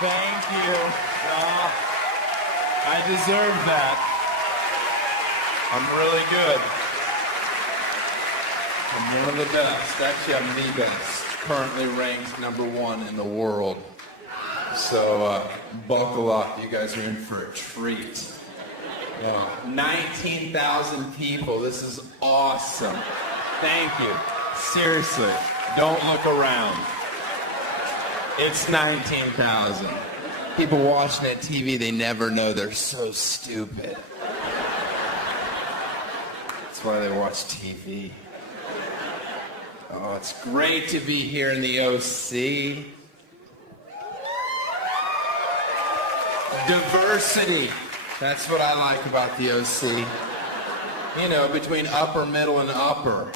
Thank you. I deserve that. I'm really good. I'm one of the best. Actually, I'm the best. Currently ranked #1 in the world. So buckle up. You guys are in for a treat. 19,000 people. This is awesome. Thank you. Seriously, don't look around. It's 19,000. People watching at TV, they never know. They're so stupid. That's why they watch TV. Oh, it's great to be here in the OC. Diversity. That's what I like about the OC. You know, between upper, middle, and upper.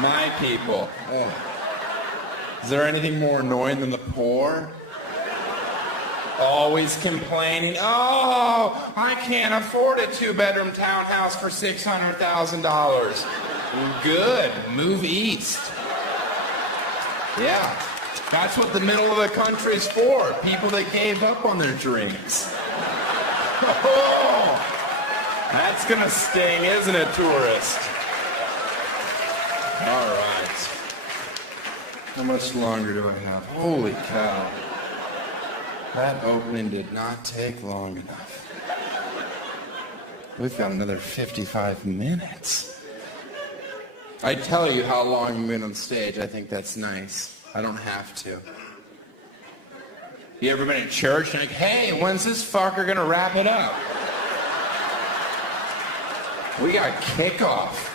My people. Oh. Is there anything more annoying than the poor? Always complaining, oh, I can't afford a 2-bedroom townhouse for $600,000. Good, move east. Yeah, that's what the middle of the country's for. People that gave up on their dreams. Oh, that's gonna sting, isn't it, tourist? All right. How much longer do I have? Holy cow. That opening did not take long enough. We've got another 55 minutes. I tell you how long I've been on stage. I think that's nice. I don't have to. You ever been in church and like, hey, when's this fucker gonna wrap it up? We got kickoff.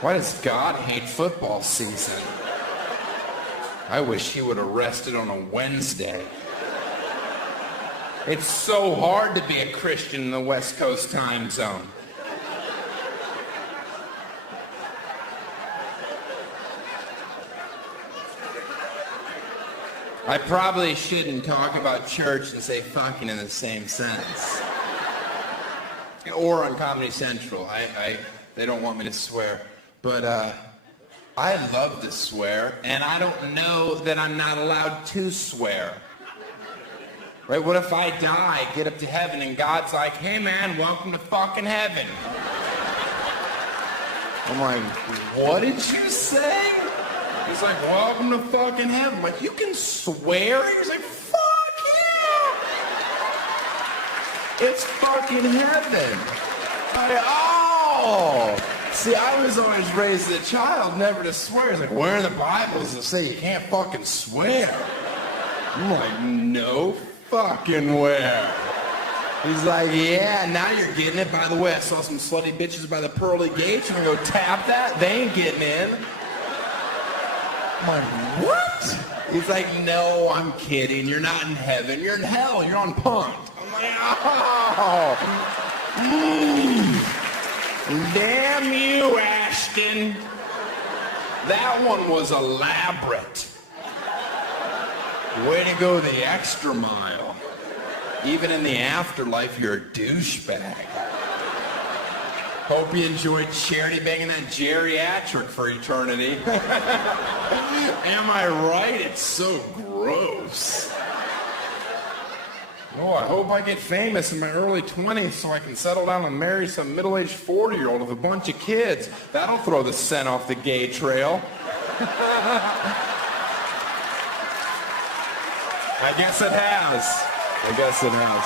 Why does God hate football season? I wish he would have rested on a Wednesday. It's so hard to be a Christian in the West Coast time zone. I probably shouldn't talk about church and say fucking in the same sentence. Or on Comedy Central. They don't want me to swear. But I love to swear, and I don't know that I'm not allowed to swear. Right? What if I die, get up to heaven, and God's like, hey man, welcome to fucking heaven. I'm like, what did you say? He's like, welcome to fucking heaven. I'm like, you can swear? He's like, fuck yeah! It's fucking heaven. Oh! See, I was always raised as a child never to swear. It's like, where in the Bible does it say you can't fucking swear? I'm like, no fucking where. He's like, yeah, now you're getting it. By the way, I saw some slutty bitches by the pearly gates. I'm gonna go tap that. They ain't getting in. I'm like, what? He's like, no, I'm kidding. You're not in heaven. You're in hell. You're on punked. I'm like, oh. Damn you, Ashton. That one was elaborate. Way to go the extra mile. Even in the afterlife, you're a douchebag. Hope you enjoyed charity banging that geriatric for eternity. Am I right? It's so gross. Oh, I hope I get famous in my early 20s so I can settle down and marry some middle-aged 40-year-old with a bunch of kids. That'll throw the scent off the gay trail. I guess it has. I guess it has.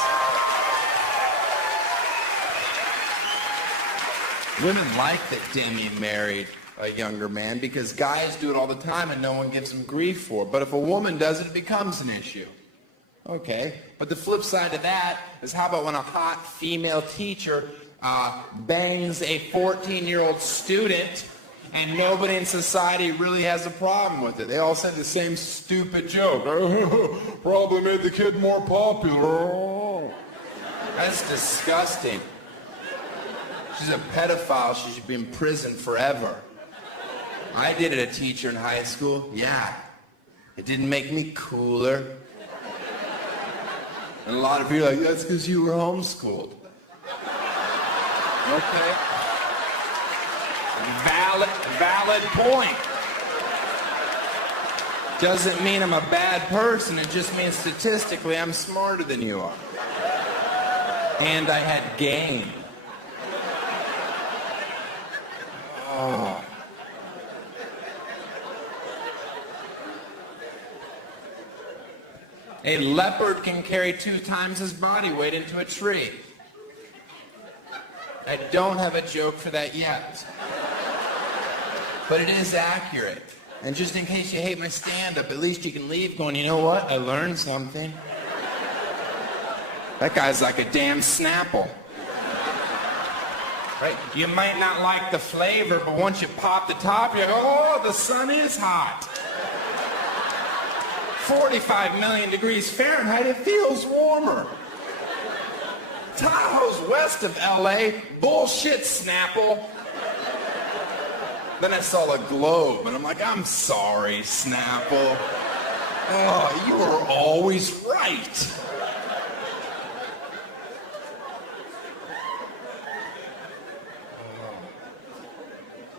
Women like that Demi married a younger man because guys do it all the time and no one gives them grief for it. But if a woman does it, it becomes an issue. Okay, but the flip side of that is how about when a hot female teacher bangs a 14-year-old student and nobody in society really has a problem with it. They all say the same stupid joke. Probably made the kid more popular. That's disgusting. She's a pedophile. She should be in prison forever. I did it, a teacher in high school. Yeah, it didn't make me cooler. And a lot of people are like, that's because you were homeschooled. Okay. Valid point. Doesn't mean I'm a bad person. It just means statistically I'm smarter than you are. And I had game. Oh. A leopard can carry 2 times his body weight into a tree. I don't have a joke for that yet. But it is accurate. And just in case you hate my stand-up, at least you can leave going, you know what? I learned something. That guy's like a damn Snapple. Right? You might not like the flavor, but once you pop the top, you go, oh, the sun is hot. 45 million degrees Fahrenheit, it feels warmer. Tahoe's west of LA, bullshit, Snapple. Then I saw a globe, and I'm like, I'm sorry, Snapple. Oh, you were always right.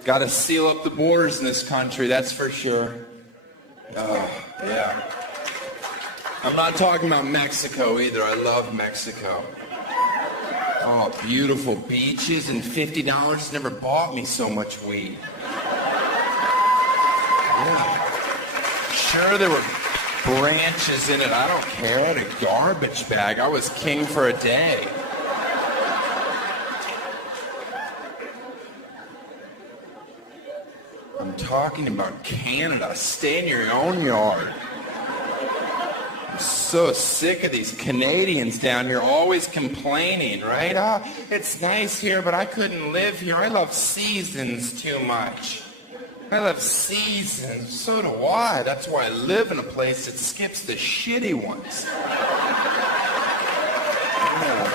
Got to seal up the borders in this country, that's for sure. Oh, yeah. I'm not talking about Mexico either. I love Mexico. Oh, beautiful beaches and $50 never bought me so much weed. Yeah. Sure, there were branches in it. I don't care. I had a garbage bag. I was king for a day. I'm talking about Canada. Stay in your own yard. I'm so sick of these Canadians down here always complaining, right? Oh, it's nice here, but I couldn't live here. I love seasons too much. I love seasons. So do I. That's why I live in a place that skips the shitty ones. Yeah.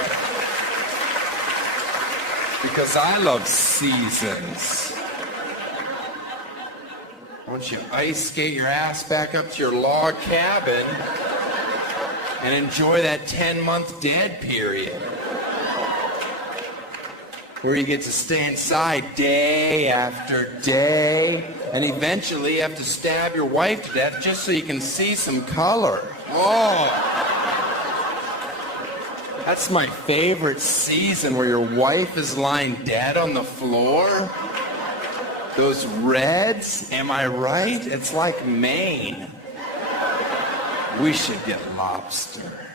Because I love seasons. Once you ice skate your ass back up to your log cabin and enjoy that 10-month dead period where you get to stay inside day after day and eventually you have to stab your wife to death just so you can see some color. Oh, that's my favorite season, where your wife is lying dead on the floor. Those reds, am I right? It's like Maine. We should get lobster.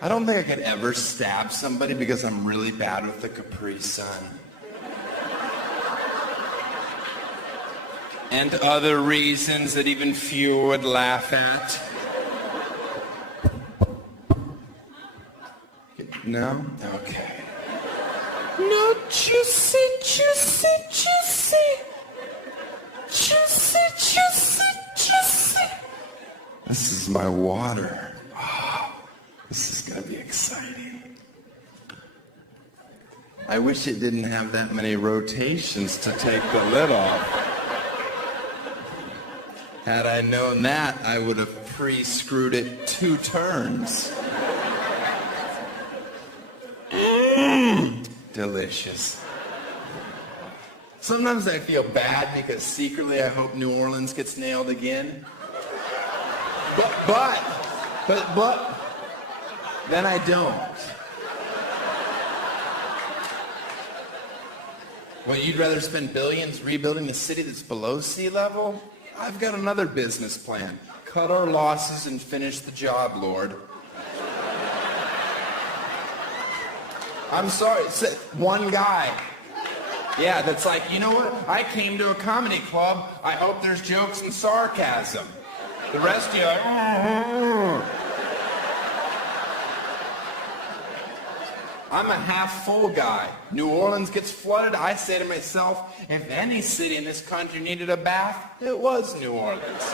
I don't think I could ever stab somebody because I'm really bad with the Capri Sun. And other reasons that even few would laugh at. No? Okay. No, juicy, juicy, juicy. Juicy, juicy, juicy. This is my water. Oh, this is going to be exciting. I wish it didn't have that many rotations to take the lid off. Had I known that, I would have pre-screwed it 2 turns. Delicious. Sometimes I feel bad because secretly I hope New Orleans gets nailed again. But then I don't. Well, you'd rather spend billions rebuilding a city that's below sea level? I've got another business plan. Cut our losses and finish the job, Lord. I'm sorry, one guy. Yeah, that's like, you know what? I came to a comedy club. I hope there's jokes and sarcasm. The rest of you are like, I'm a half full guy. New Orleans gets flooded. I say to myself, if any city in this country needed a bath, it was New Orleans.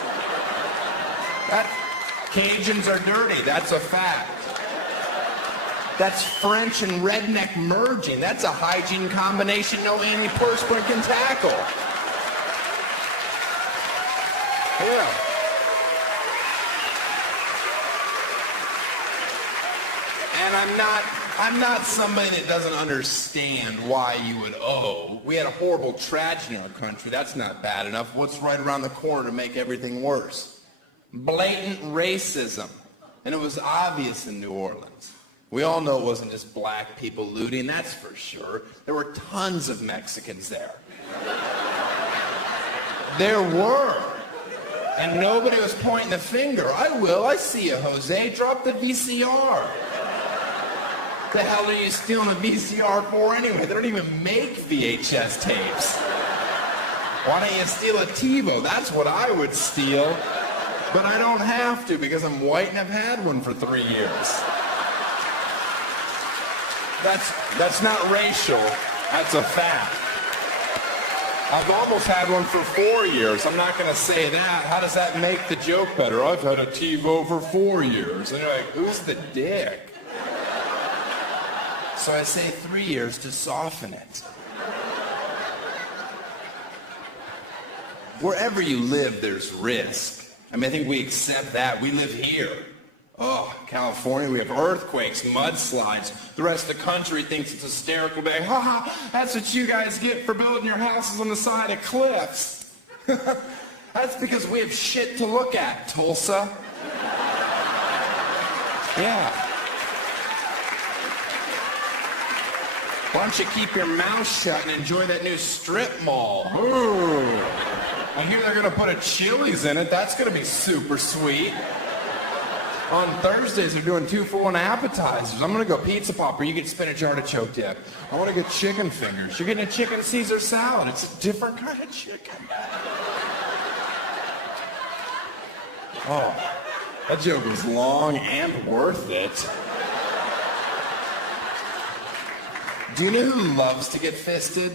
Cajuns are dirty. That's a fact. That's French and redneck merging. That's a hygiene combination no antiperspirant can tackle. Yeah. And I'm not I'm not somebody that doesn't understand why you would owe. We had a horrible tragedy in our country. That's not bad enough. What's right around the corner to make everything worse? Blatant racism. And it was obvious in New Orleans. We all know it wasn't just black people looting, that's for sure. There were tons of Mexicans there. There were. And nobody was pointing the finger. I will. I see you, Jose. Drop the VCR. The hell are you stealing a VCR for anyway? They don't even make VHS tapes. Why don't you steal a TiVo? That's what I would steal. But I don't have to because I'm white and I've had one for 3 years. That's not racial. That's a fact. I've almost had one for 4 years. I'm not going to say that. How does that make the joke better? I've had a TiVo for 4 years. And you're like, who's the dick? So I say 3 years to soften it. Wherever you live, there's risk. I mean, I think we accept that. We live here. Oh, California, we have earthquakes, mudslides. The rest of the country thinks it's hysterical. Like, ha ha, that's what you guys get for building your houses on the side of cliffs. That's because we have shit to look at, Tulsa. Yeah. Why don't you keep your mouth shut and enjoy that new strip mall? Ooh. I hear they're going to put a Chili's in it. That's going to be super sweet. On Thursdays, they're doing 2-for-1 appetizers. I'm going to go pizza popper. You get spinach artichoke dip. I want to get chicken fingers. You're getting a chicken Caesar salad. It's a different kind of chicken. Oh, that joke was long and worth it. Do you know who loves to get fisted?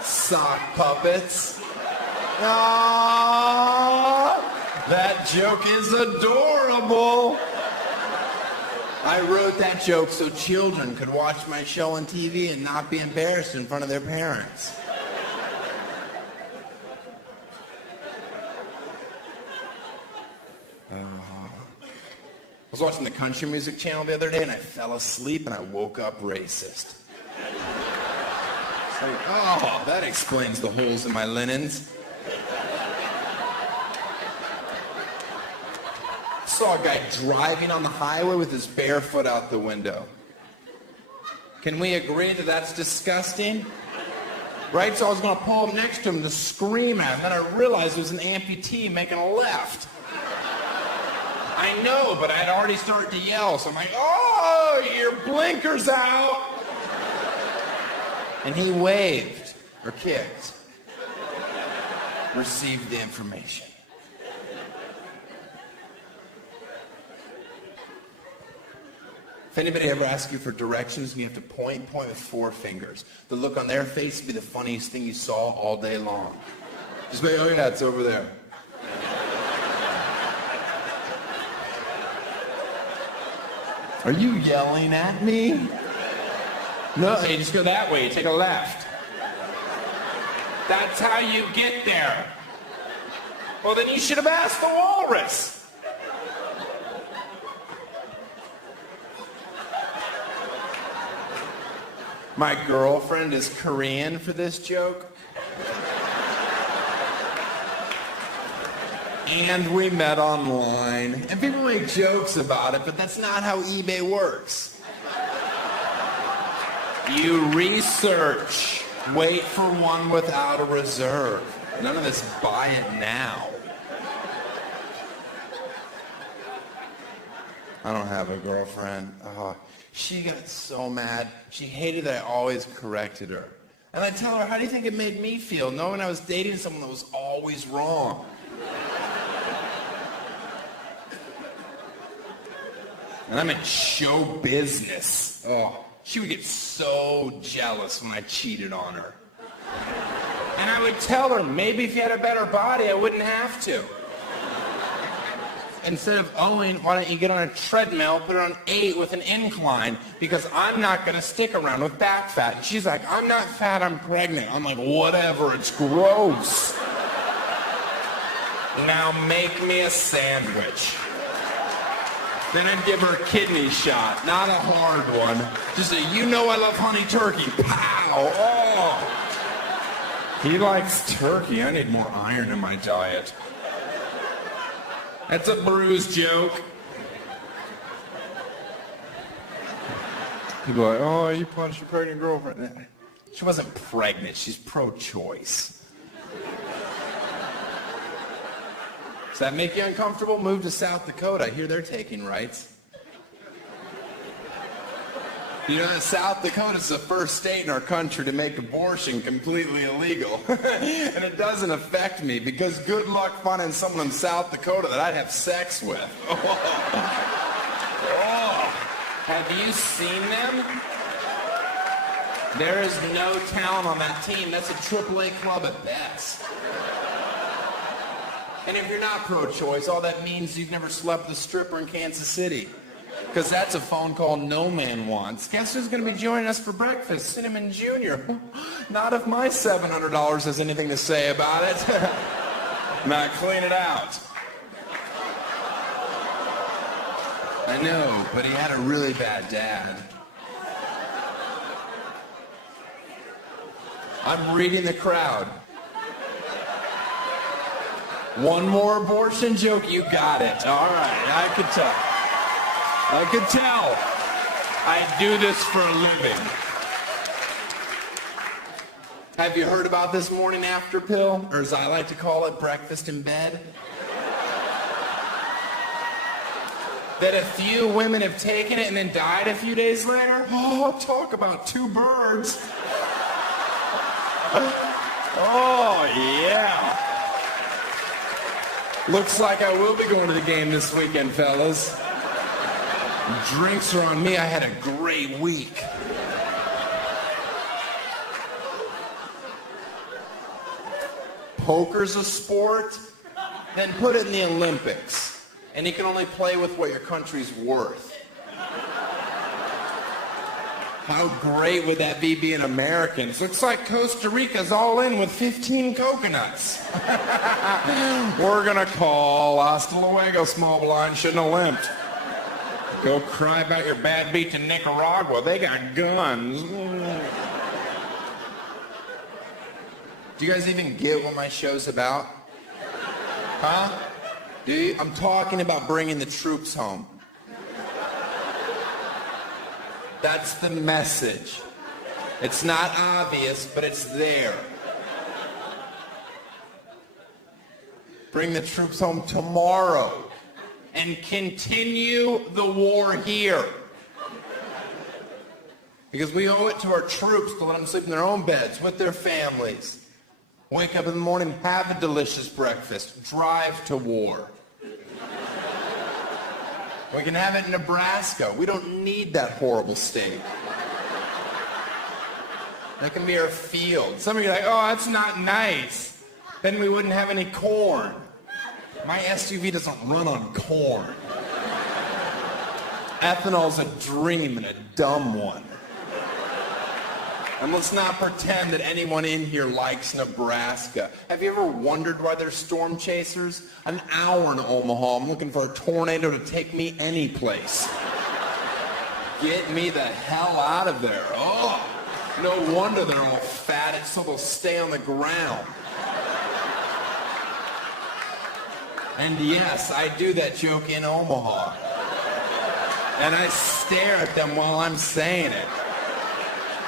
Sock puppets. Aww, that joke is adorable. I wrote that joke so children could watch my show on TV and not be embarrassed in front of their parents. I was watching the country music channel the other day and I fell asleep and I woke up racist. It's like, oh, that explains the holes in my linens. Saw a guy driving on the highway with his bare foot out the window. Can we agree that that's disgusting? Right? So I was going to pull up next to him to scream at him. Then I realized it was an amputee making a left. I know, but I'd already started to yell. So I'm like, oh, your blinker's out. And he waved or kicked. Received the information. If anybody ever asks you for directions and you have to point with 4 fingers, the look on their face would be the funniest thing you saw all day long. Just be, oh yeah, it's over there. Are you yelling at me? No, you just go that way, you take a left. That's how you get there. Well, then you should have asked the walrus. My girlfriend is Korean for this joke. And we met online. And people make jokes about it, but that's not how eBay works. You research. Wait for one without a reserve. None of this buy it now. I don't have a girlfriend. She got so mad. She hated that I always corrected her. And I tell her, how do you think it made me feel knowing I was dating someone that was always wrong? And I'm in show business. Oh, she would get so jealous when I cheated on her. And I would tell her, maybe if you had a better body, I wouldn't have to. Instead of owing, why don't you get on a treadmill, put it on 8 with an incline, because I'm not going to stick around with back fat. And she's like, I'm not fat, I'm pregnant. I'm like, whatever, it's gross. Now make me a sandwich. Then I'd give her a kidney shot, not a hard one. Just a, you know I love honey turkey. Pow! Oh! He likes turkey? I need more iron in my diet. That's a bruise joke. People are like, oh, you punched your pregnant girlfriend. She wasn't pregnant. She's pro-choice. Does that make you uncomfortable? Move to South Dakota. I hear they're taking rights. You know, South Dakota's the first state in our country to make abortion completely illegal. And it doesn't affect me because good luck finding someone in South Dakota that I'd have sex with. Oh. Have you seen them? There is no talent on that team. That's a AAA club at best. And if you're not pro-choice, all that means you've never slept with a stripper in Kansas City. Because that's a phone call no man wants. Guess who's going to be joining us for breakfast? Cinnamon Jr. Not if my $700 has anything to say about it. Now clean it out. I know, but he had a really bad dad. I'm reading the crowd. One more abortion joke, you got it. All right, I could tell. I do this for a living. Have you heard about this morning after pill? Or as I like to call it, breakfast in bed? That a few women have taken it and then died a few days later? Oh, talk about two birds. Oh, yeah. Looks like I will be going to the game this weekend, fellas. Drinks are on me. I had a great week. Poker's a sport? Then put it in the Olympics. And you can only play with what your country's worth. How great would that be being Americans? Looks like Costa Rica's all in with 15 coconuts. We're gonna call. Hasta luego, small blind. Shouldn't have limped. Go cry about your bad beat to Nicaragua. They got guns. Do you guys even get what my show's about? Huh? Do you? I'm talking about bringing the troops home. That's the message. It's not obvious, but it's there. Bring the troops home tomorrow and continue the war here. Because we owe it to our troops to let them sleep in their own beds with their families. Wake up in the morning, have a delicious breakfast, drive to war. We can have it in Nebraska. We don't need that horrible state. That can be our field. Some of you are like, oh, that's not nice. Then we wouldn't have any corn. My SUV doesn't run on corn. Ethanol's a dream and a dumb one. And let's not pretend that anyone in here likes Nebraska. Have you ever wondered why there's storm chasers? An hour in Omaha, I'm looking for a tornado to take me any place. Get me the hell out of there. Oh, no wonder they're all fat. It's so they'll stay on the ground. And yes, I do that joke in Omaha. And I stare at them while I'm saying it.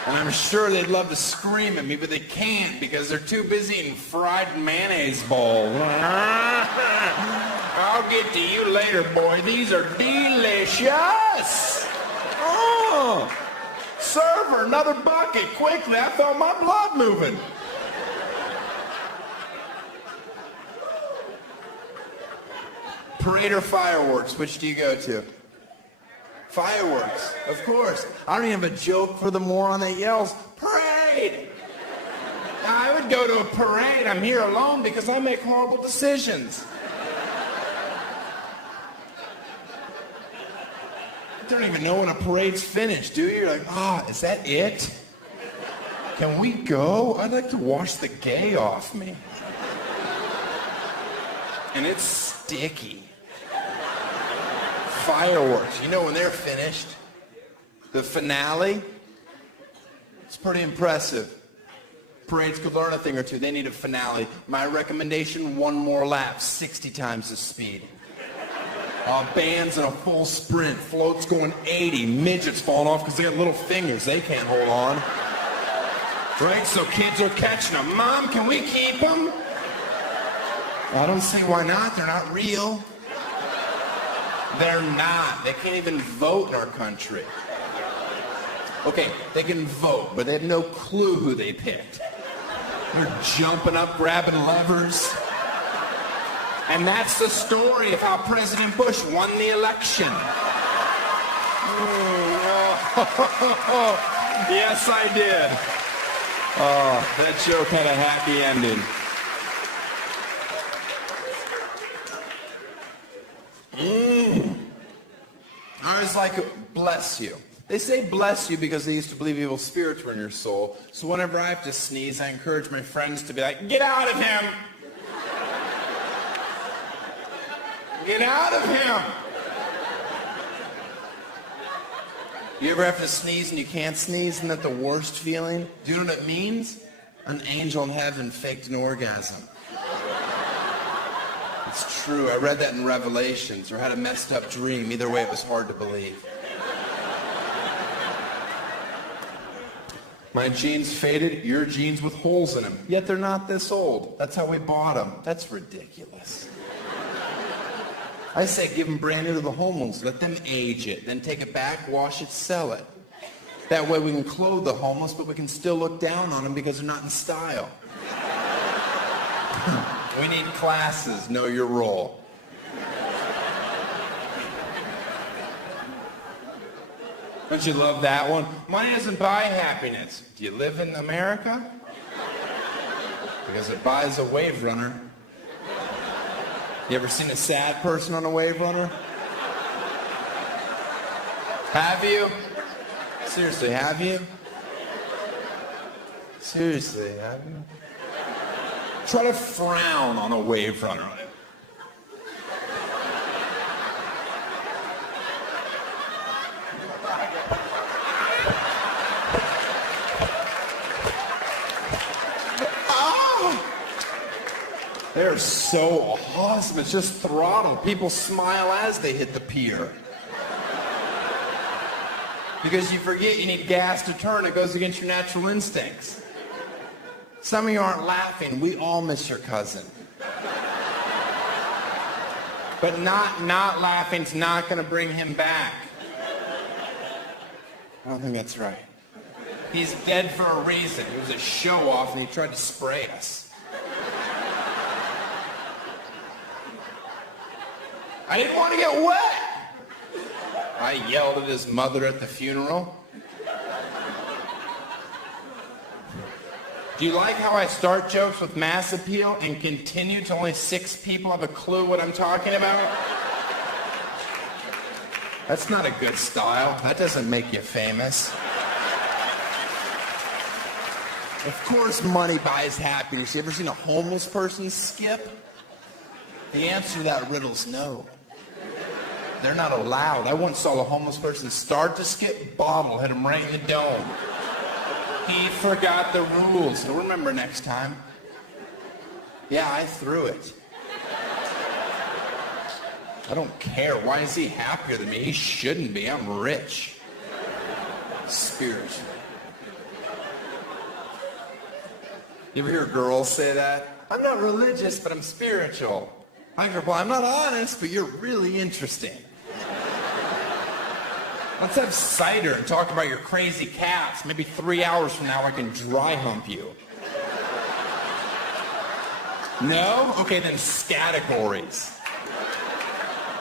And I'm sure they'd love to scream at me, but they can't because they're too busy eating fried mayonnaise balls. I'll get to you later, boy. These are delicious. Oh, server, another bucket, quickly. I felt my blood moving. Parade or fireworks, which do you go to? Fireworks, of course. I don't even have a joke for the moron that yells, parade! Now, I would go to a parade. I'm here alone because I make horrible decisions. You don't even know when a parade's finished, do you? You're like, is that it? Can we go? I'd like to wash the gay off me. And it's sticky. fireworks. You know when they're finished, the finale, it's pretty impressive. Parades could learn a thing or two. They need a finale. My recommendation, one more lap, 60 times the speed. Bands in a full sprint, floats going 80, midgets falling off because they got little fingers. They can't hold on. Right, so kids are catching them. Mom, can we keep them? I don't see why not. They're not real. They're not. They can't even vote in our country. Okay, they can vote, but they have no clue who they picked. They're jumping up, grabbing levers. And that's the story of how President Bush won the election. Yes, I did. Oh, that joke had a happy ending. I was like, bless you. They say bless you because they used to believe evil spirits were in your soul. So whenever I have to sneeze, I encourage my friends to be like, get out of him! Get out of him! You ever have to sneeze and you can't sneeze? Isn't that the worst feeling? Do you know what it means? An angel in heaven faked an orgasm. It's true. I read that in Revelations or had a messed up dream. Either way, it was hard to believe. My jeans faded, your jeans with holes in them. Yet they're not this old. That's how we bought them. That's ridiculous. I say give them brand new to the homeless. Let them age it. Then take it back, wash it, sell it. That way we can clothe the homeless, but we can still look down on them because they're not in style. We need classes. Know your role. Don't you love that one? Money doesn't buy happiness. Do you live in America? Because it buys a wave runner. You ever seen a sad person on a wave runner? Have you? Seriously, have you? Seriously, have you? Try to frown on a wave runner. They're so awesome. It's just throttle. People smile as they hit the pier. Because you forget you need gas to turn. It goes against your natural instincts. Some of you aren't laughing. We all miss your cousin. But not laughing's not going to bring him back. I don't think that's right. He's dead for a reason. He was a show-off and he tried to spray us. I didn't want to get wet. I yelled at his mother at the funeral. Do you like how I start jokes with mass appeal and continue till only 6 people have a clue what I'm talking about? That's not a good style. That doesn't make you famous. Of course money buys happiness. You ever seen a homeless person skip? The answer to that riddle's no. They're not allowed. I once saw a homeless person start to skip, bottle hit him right in the dome. He forgot the rules. He'll remember next time. Yeah, I threw it. I don't care. Why is he happier than me? He shouldn't be. I'm rich. Spiritual. You ever hear girls say that? I'm not religious, but I'm spiritual. I reply, I'm not honest, but you're really interesting. Let's have cider and talk about your crazy cats. Maybe 3 hours from now I can dry hump you. No? Okay, then categories.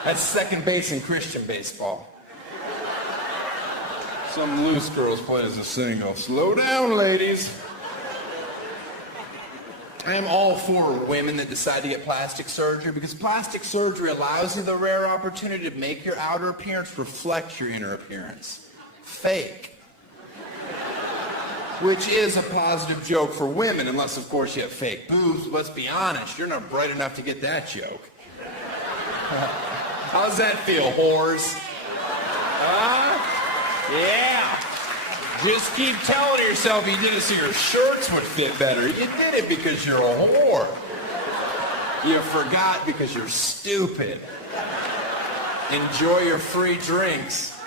That's second base in Christian baseball. Some loose girls play as a single. Slow down, ladies. I am all for women that decide to get plastic surgery because plastic surgery allows you the rare opportunity to make your outer appearance reflect your inner appearance. Fake. Which is a positive joke for women, unless, of course, you have fake boobs. Let's be honest, you're not bright enough to get that joke. How's that feel, whores? Yeah. Just keep telling yourself you did it so your shirts would fit better. You did it because you're a whore. You forgot because you're stupid. Enjoy your free drinks.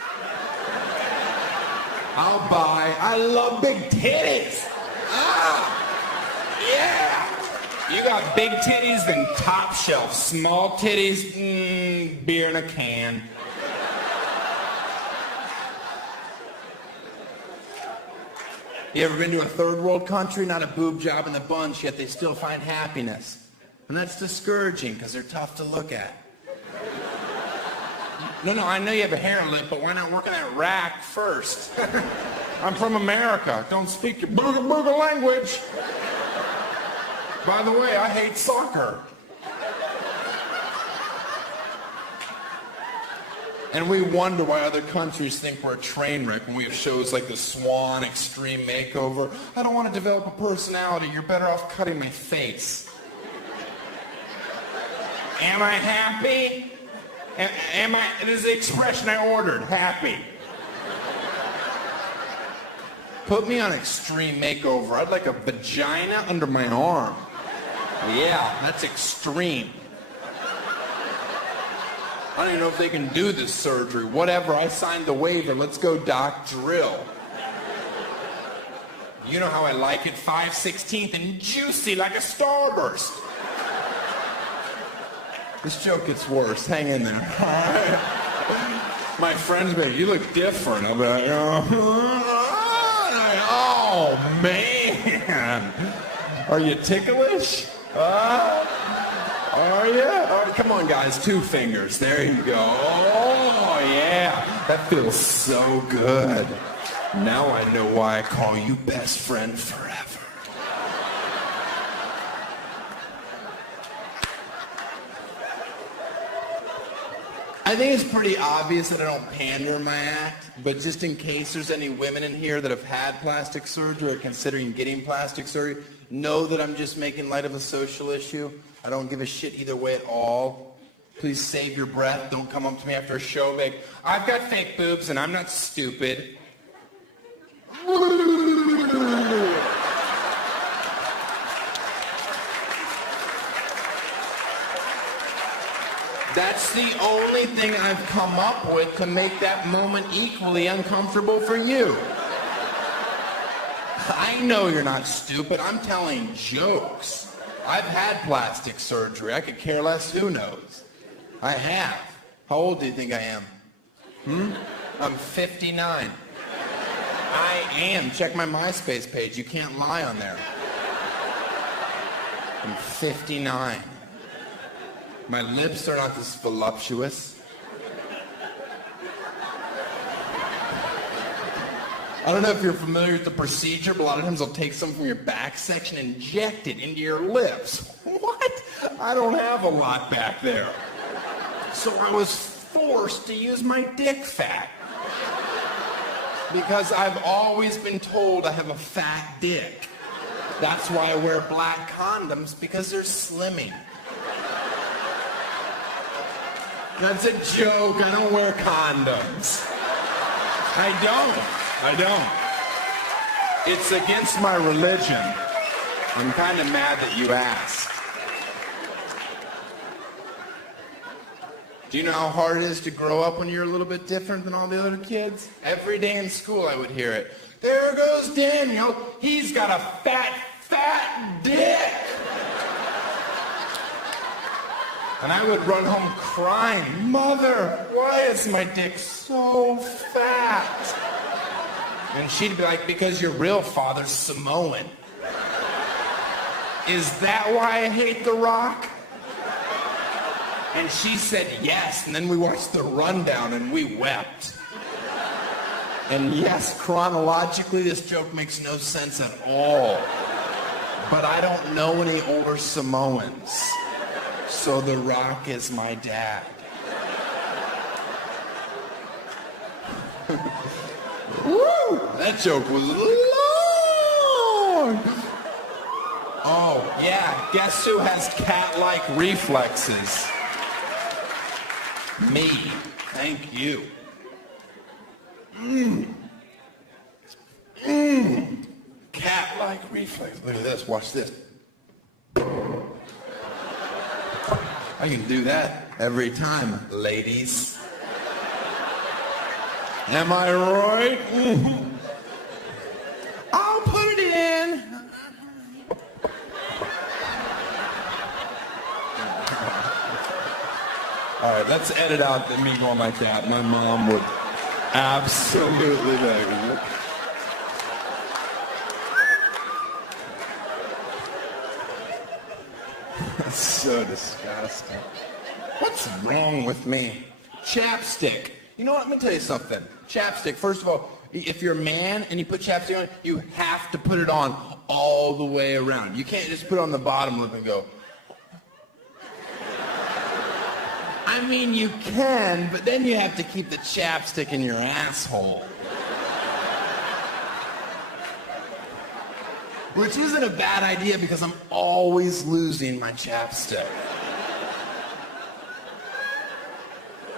I'll buy. I love big titties. Yeah. You got big titties, then top shelf. Small titties, beer in a can. You ever been to a third world country? Not a boob job in the bunch, yet they still find happiness. And that's discouraging because they're tough to look at. No, I know you have a hair lip, but why not work on that rack first? I'm from America. Don't speak your booga language. By the way, I hate soccer. And we wonder why other countries think we're a train wreck when we have shows like the Swan Extreme Makeover. I don't want to develop a personality. You're better off cutting my face. Am I happy? Am I? It is the expression I ordered. Happy. Put me on Extreme Makeover. I'd like a vagina under my arm. Yeah, that's extreme. I don't even know if they can do this surgery. Whatever, I signed the waiver. Let's go, doc. Drill. You know how I like it, 5/16 and juicy like a starburst. This joke gets worse. Hang in there. All right. My friends be like, you look different. I'll be like, oh, man. Are you ticklish? Are you? Oh, come on, guys. 2 fingers. There you go. Oh, yeah. That feels so good. Now I know why I call you best friend forever. I think it's pretty obvious that I don't pander in my act, but just in case there's any women in here that have had plastic surgery or considering getting plastic surgery, know that I'm just making light of a social issue. I don't give a shit either way at all. Please save your breath. Don't come up to me after a show like, I've got fake boobs and I'm not stupid. That's the only thing I've come up with to make that moment equally uncomfortable for you. I know you're not stupid. I'm telling jokes. I've had plastic surgery. I could care less. Who knows? I have. How old do you think I am? I'm 59. I am. Check my MySpace page. You can't lie on there. I'm 59. My lips are not this voluptuous. I don't know if you're familiar with the procedure, but a lot of times they'll take some from your back section and inject it into your lips. What? I don't have a lot back there. So I was forced to use my dick fat. Because I've always been told I have a fat dick. That's why I wear black condoms, because they're slimming. That's a joke. I don't wear condoms. I don't. It's against my religion. I'm kind of mad that you asked. Do you know how hard it is to grow up when you're a little bit different than all the other kids? Every day in school I would hear it. There goes Daniel. He's got a fat dick. And I would run home crying, Mother, why is my dick so fat? And she'd be like, because your real father's Samoan. Is that why I hate The Rock? And she said yes, and then we watched The Rundown and we wept. And yes, chronologically, this joke makes no sense at all. But I don't know any older Samoans. So The Rock is my dad. Woo! That joke was long! Oh, yeah. Guess who has cat-like reflexes? Me. Thank you. Cat-like reflex. Look at this. Watch this. I can do that every time, ladies. Am I right? I'll put it in. All right, let's edit out the me going like that. My mom would absolutely beg it. That's so disgusting. What's wrong with me? Chapstick. You know what? Let me tell you something. Chapstick, first of all, if you're a man and you put chapstick on, you have to put it on all the way around. You can't just put it on the bottom lip and go. I mean, you can, but then you have to keep the chapstick in your asshole. Which isn't a bad idea because I'm always losing my chapstick.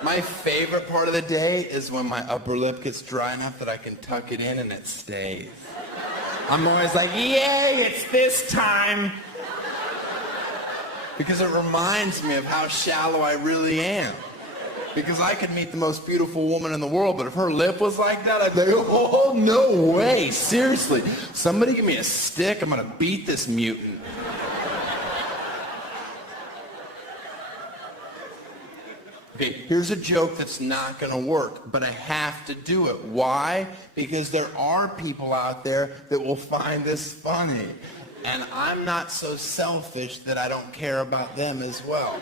My favorite part of the day is when my upper lip gets dry enough that I can tuck it in and it stays. I'm always like, yay, it's this time. Because it reminds me of how shallow I really am. Because I could meet the most beautiful woman in the world, but if her lip was like that, I'd be like, oh, no way, seriously. Somebody give me a stick, I'm gonna beat this mutant. Okay, here's a joke that's not gonna work, but I have to do it. Why? Because there are people out there that will find this funny. And I'm not so selfish that I don't care about them as well.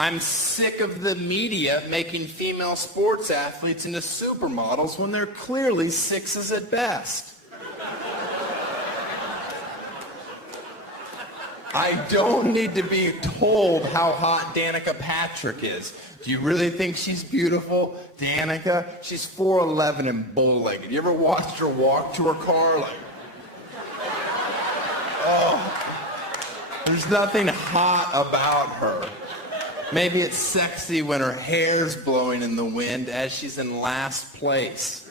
I'm sick of the media making female sports athletes into supermodels when they're clearly sixes at best. I don't need to be told how hot Danica Patrick is. Do you really think she's beautiful? Danica, she's 4'11" and bull-legged. You ever watched her walk to her car? Like, oh, there's nothing hot about her. Maybe it's sexy when her hair's blowing in the wind as she's in last place.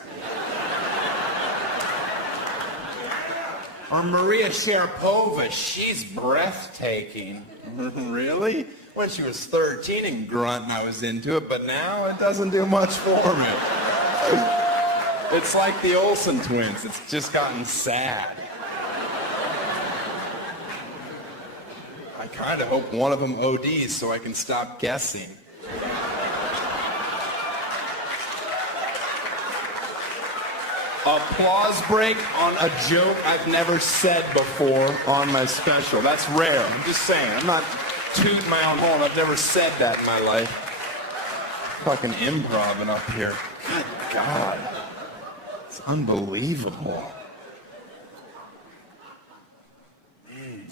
Or Maria Sharapova, she's breathtaking. Really? When she was 13 and grunting, I was into it, but now it doesn't do much for me. It's like the Olsen twins. It's just gotten sad. I kind of hope one of them ODs so I can stop guessing. Applause break on a joke I've never said before on my special. That's rare. I'm just saying. I'm not tooting my own horn. I've never said that in my life. Fucking improv up here. Good God. It's unbelievable.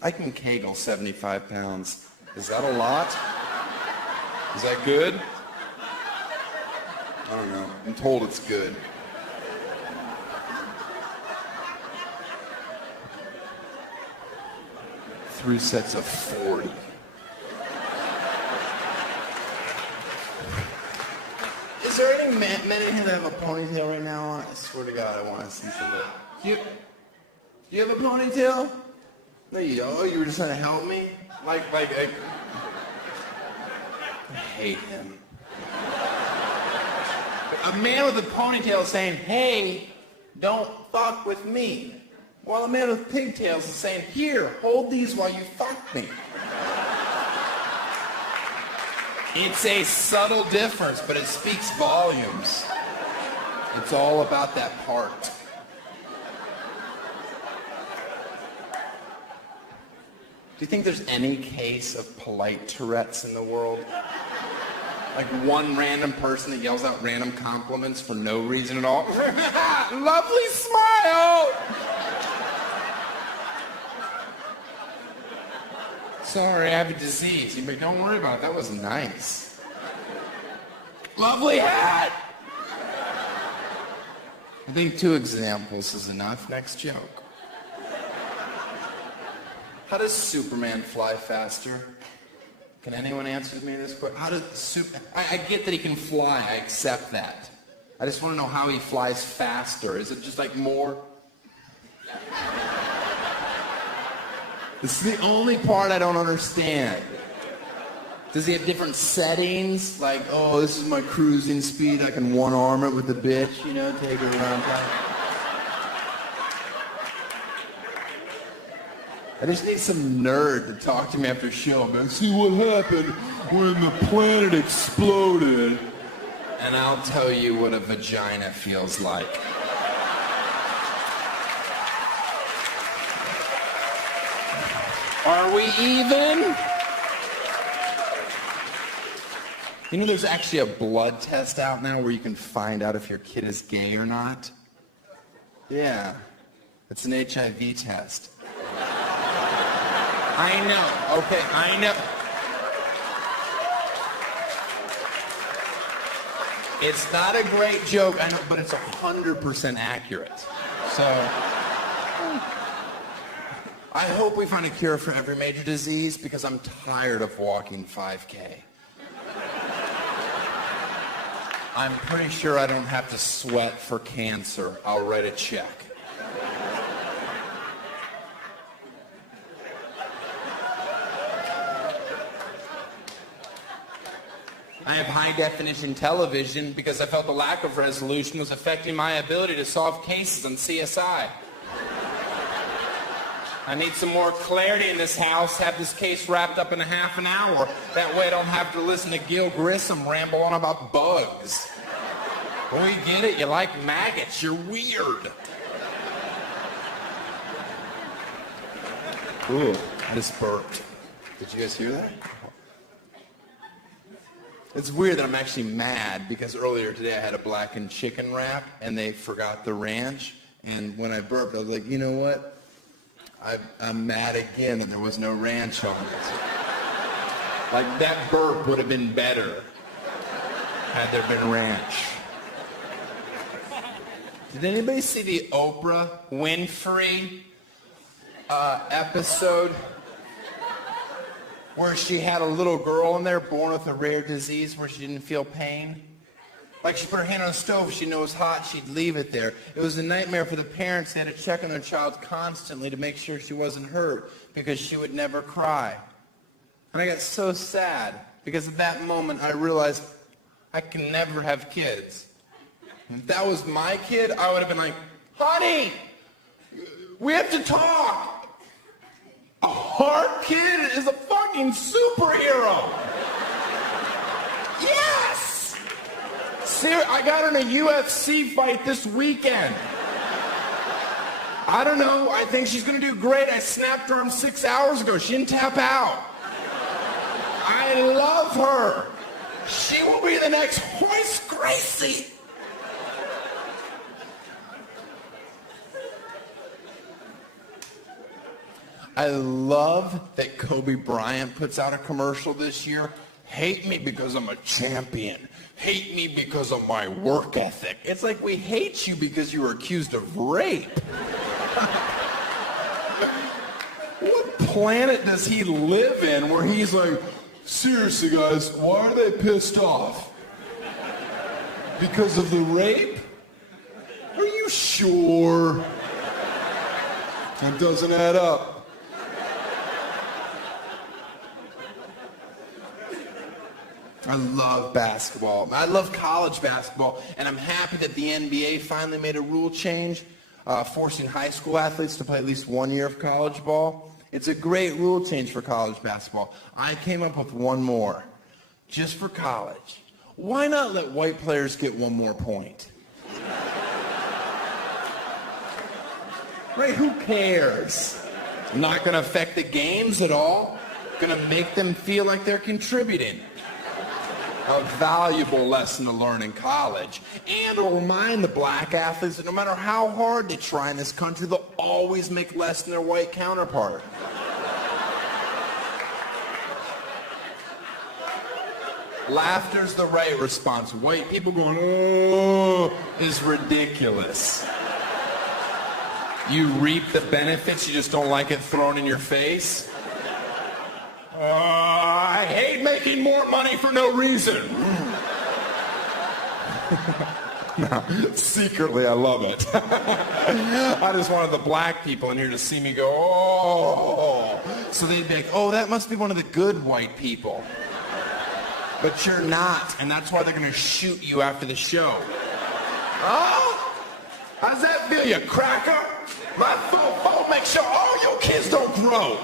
I can kegel 75 pounds. Is that a lot? Is that good? I don't know. I'm told it's good. Three sets of 40. Is there any men in here that have a ponytail right now? I swear to God, I want to see some of it. Do you have a ponytail? No, you don't. Oh, you were just trying to help me? I hate him. A man with a ponytail saying, hey, don't fuck with me. While a man with pigtails is saying, here, hold these while you fuck me. It's a subtle difference, but it speaks volumes. It's all about that part. Do you think there's any case of polite Tourette's in the world? Like one random person that yells out random compliments for no reason at all? Lovely smile! Sorry, I have a disease. You're like, don't worry about it. That was nice. Lovely hat! I think 2 examples is enough. Next joke. How does Superman fly faster? Can anyone answer me this question? How does I get that he can fly. I accept that. I just want to know how he flies faster. Is it just like more? This is the only part I don't understand. Does he have different settings? Like, oh, this is my cruising speed. I can one-arm it with the bitch, you know, take her around. I just need some nerd to talk to me after a show, man. See what happened when the planet exploded. And I'll tell you what a vagina feels like. Are we even? You know, there's actually a blood test out now where you can find out if your kid is gay or not. Yeah, it's an HIV test. I know, okay, I know. It's not a great joke, I know, but it's 100% accurate. So, I hope we find a cure for every major disease because I'm tired of walking 5K. I'm pretty sure I don't have to sweat for cancer. I'll write a check. I have high-definition television because I felt the lack of resolution was affecting my ability to solve cases on CSI. I need some more clarity in this house, have this case wrapped up in a half an hour. That way I don't have to listen to Gil Grissom ramble on about bugs. We get it, you like maggots, you're weird. Ooh, I just burped. Did you guys hear that? It's weird that I'm actually mad because earlier today I had a blackened chicken wrap and they forgot the ranch. And when I burped, I was like, you know what? I'm mad again that there was no ranch on it. Like, that burp would have been better had there been ranch. Did anybody see the Oprah Winfrey episode where she had a little girl in there born with a rare disease where she didn't feel pain? Like, she put her hand on the stove, she knew it was hot, she'd leave it there. It was a nightmare for the parents. They had to check on their child constantly to make sure she wasn't hurt because she would never cry. And I got so sad because at that moment I realized I can never have kids. If that was my kid, I would have been like, honey, we have to talk. Our kid is a fucking superhero. Yes! I got in a UFC fight this weekend. I don't know. I think she's going to do great. I snapped her arm 6 hours ago. She didn't tap out. I love her. She will be the next Horace Gracie. I love that Kobe Bryant puts out a commercial this year. Hate me because I'm a champion. Hate me because of my work ethic. It's like we hate you because you were accused of rape. What planet does he live in where he's like, seriously guys, why are they pissed off? Because of the rape? Are you sure? That doesn't add up. I love basketball. I love college basketball, and I'm happy that the NBA finally made a rule change, forcing high school athletes to play at least 1 year of college ball. It's a great rule change for college basketball. I came up with one more, just for college. Why not let white players get one more point? Right, who cares? Not going to affect the games at all. Going to make them feel like they're contributing. A valuable lesson to learn in college. And it'll remind the black athletes that no matter how hard they try in this country, they'll always make less than their white counterpart. Laughter's the right response. White people going, oh, is ridiculous. You reap the benefits, you just don't like it thrown in your face. I hate making more money for no reason. No, secretly, I love it. I just wanted the black people in here to see me go, oh. So they'd be like, oh, that must be one of the good white people. But you're not, and that's why they're going to shoot you after the show. Oh? How's that feel, you cracker? My phone makes sure all your kids don't grow.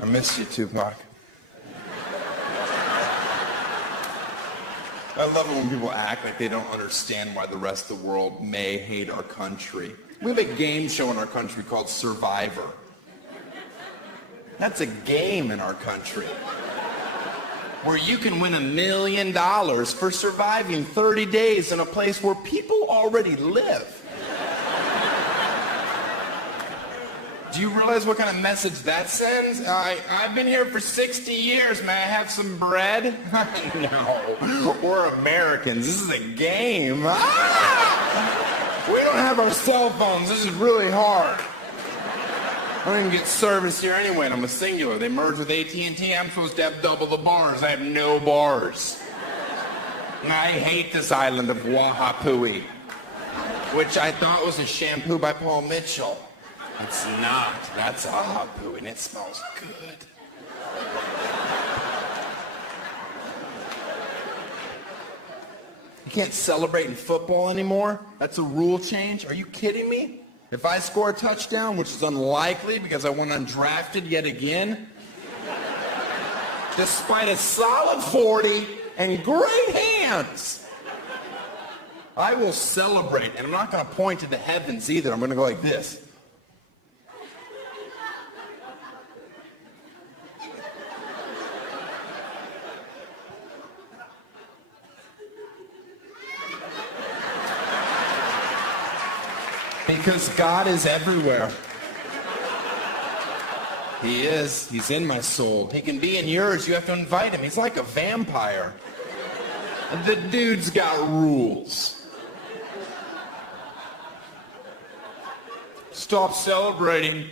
I miss you, Tupac. I love it when people act like they don't understand why the rest of the world may hate our country. We have a game show in our country called Survivor. That's a game in our country where you can win $1 million for surviving 30 days in a place where people already live. Do you realize what kind of message that sends? I've been here for 60 years. May I have some bread? No, we're Americans. This is a game. We don't have our cell phones. This is really hard. I don't even get service here anyway, and I'm a singular. They merged with AT&T. I'm supposed to have double the bars. I have no bars. And I hate this island of Wahapui, which I thought was a shampoo by Paul Mitchell. It's not. That's Oahu, and it smells good. You can't celebrate in football anymore? That's a rule change? Are you kidding me? If I score a touchdown, which is unlikely because I went undrafted yet again, despite a solid 40 and great hands, I will celebrate, and I'm not going to point to the heavens either. I'm going to go like this. Because God is everywhere. He is. He's in my soul. He can be in yours. You have to invite him. He's like a vampire. The dude's got rules. Stop celebrating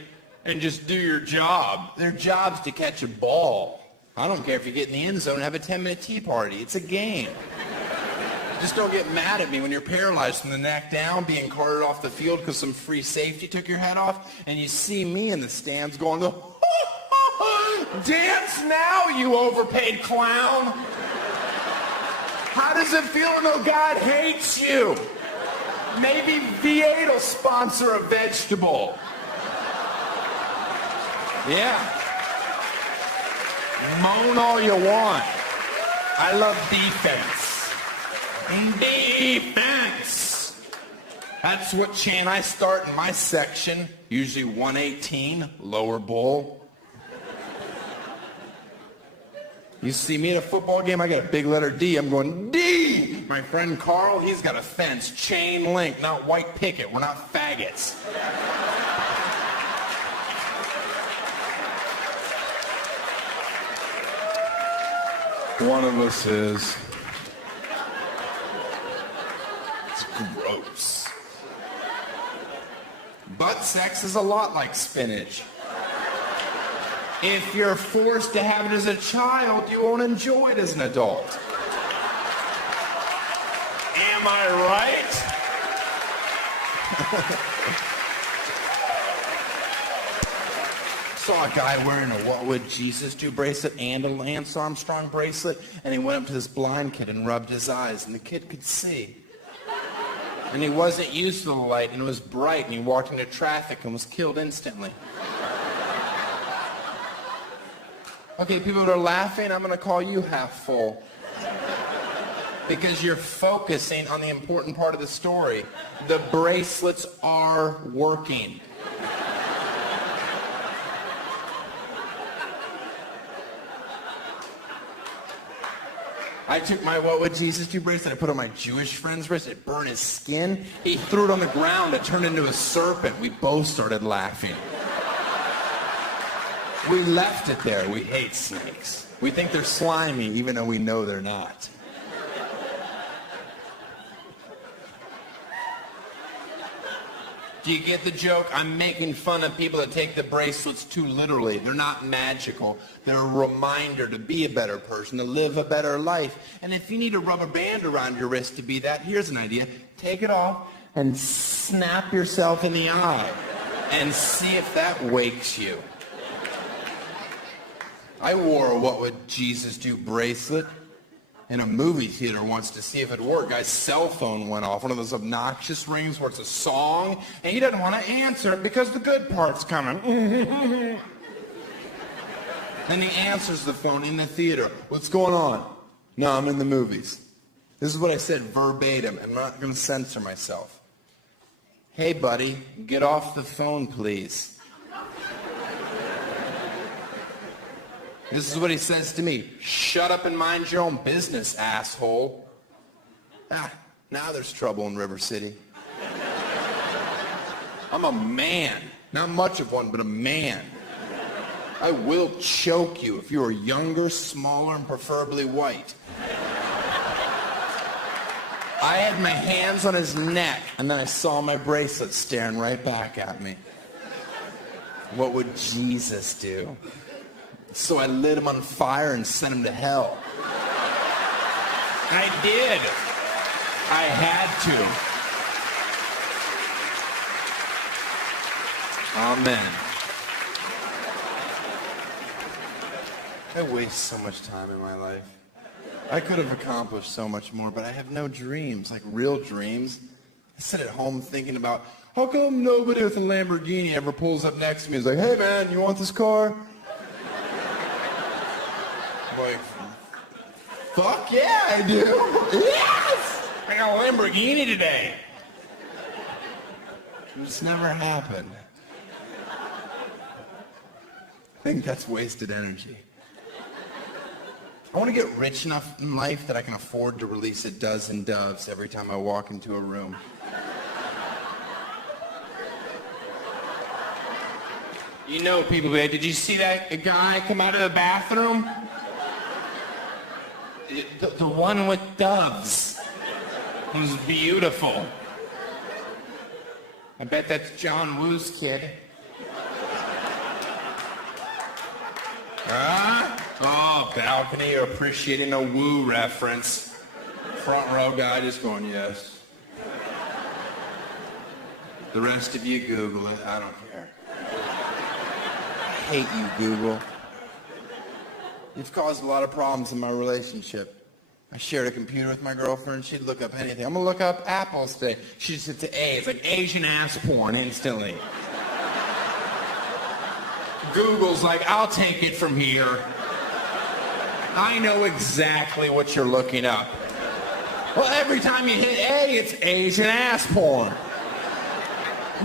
and just do your job. Their job's to catch a ball. I don't care if you get in the end zone and have a 10-minute tea party. It's a game. Just don't get mad at me when you're paralyzed from the neck down, being carted off the field because some free safety took your head off, and you see me in the stands going, dance now, you overpaid clown. How does it feel to know God hates you? Maybe V8 will sponsor a vegetable. Yeah. Moan all you want. I love defense. Defense. That's what chant I start in my section, usually 118, lower bowl. You see me at a football game, I got a big letter D, I'm going D! My friend Carl, he's got a fence, chain link, not white picket, we're not faggots. One of us is. Gross. Butt sex is a lot like spinach. If you're forced to have it as a child, you won't enjoy it as an adult. Am I right? Saw a guy wearing a What Would Jesus Do bracelet and a Lance Armstrong bracelet, and he went up to this blind kid and rubbed his eyes, and the kid could see. And he wasn't used to the light, and it was bright, and he walked into traffic and was killed instantly. Okay, people that are laughing, I'm going to call you half full. Because you're focusing on the important part of the story. The bracelets are working. I took my What Would Jesus Do bracelet, I put on my Jewish friend's bracelet, it burned his skin. He threw it on the ground, it turned into a serpent. We both started laughing. We left it there. We hate snakes. We think they're slimy, even though we know they're not. Do you get the joke? I'm making fun of people that take the bracelets too literally. They're not magical. They're a reminder to be a better person, to live a better life. And if you need a rubber band around your wrist to be that, here's an idea. Take it off and snap yourself in the eye and see if that wakes you. I wore a What Would Jesus Do bracelet in a movie theater once to see if it worked. Guy's cell phone went off, one of those obnoxious rings where it's a song, and he doesn't want to answer it because the good part's coming. Then he answers the phone in the theater. What's going on? No, I'm in the movies. This is what I said verbatim. I'm not going to censor myself. Hey, buddy, get off the phone, please. This is what he says to me. Shut up and mind your own business, asshole. Now there's trouble in River City. I'm a man. Not much of one, but a man. I will choke you if you are younger, smaller, and preferably white. I had my hands on his neck, and then I saw my bracelet staring right back at me. What would Jesus do? So I lit him on fire and sent him to hell. I did. I had to. Amen. I waste so much time in my life. I could have accomplished so much more, but I have no dreams, like real dreams. I sit at home thinking about, how come nobody with a Lamborghini ever pulls up next to me and is like, hey man, you want this car? Like, fuck yeah, I do. Yes! I got a Lamborghini today. It's never happened. I think that's wasted energy. I want to get rich enough in life that I can afford to release a dozen doves every time I walk into a room. You know, people, did you see that guy come out of the bathroom? The one with doves. It was beautiful. I bet that's John Woo's kid. Oh, balcony, you're appreciating a Woo reference. Front row guy just going, yes. The rest of you Google it. I don't care. I hate you, Google. You've caused a lot of problems in my relationship. I shared a computer with my girlfriend. She'd look up anything. I'm going to look up apples today. She just hits A. It's like Asian ass porn instantly. Google's like, I'll take it from here. I know exactly what you're looking up. Well, every time you hit A, it's Asian ass porn.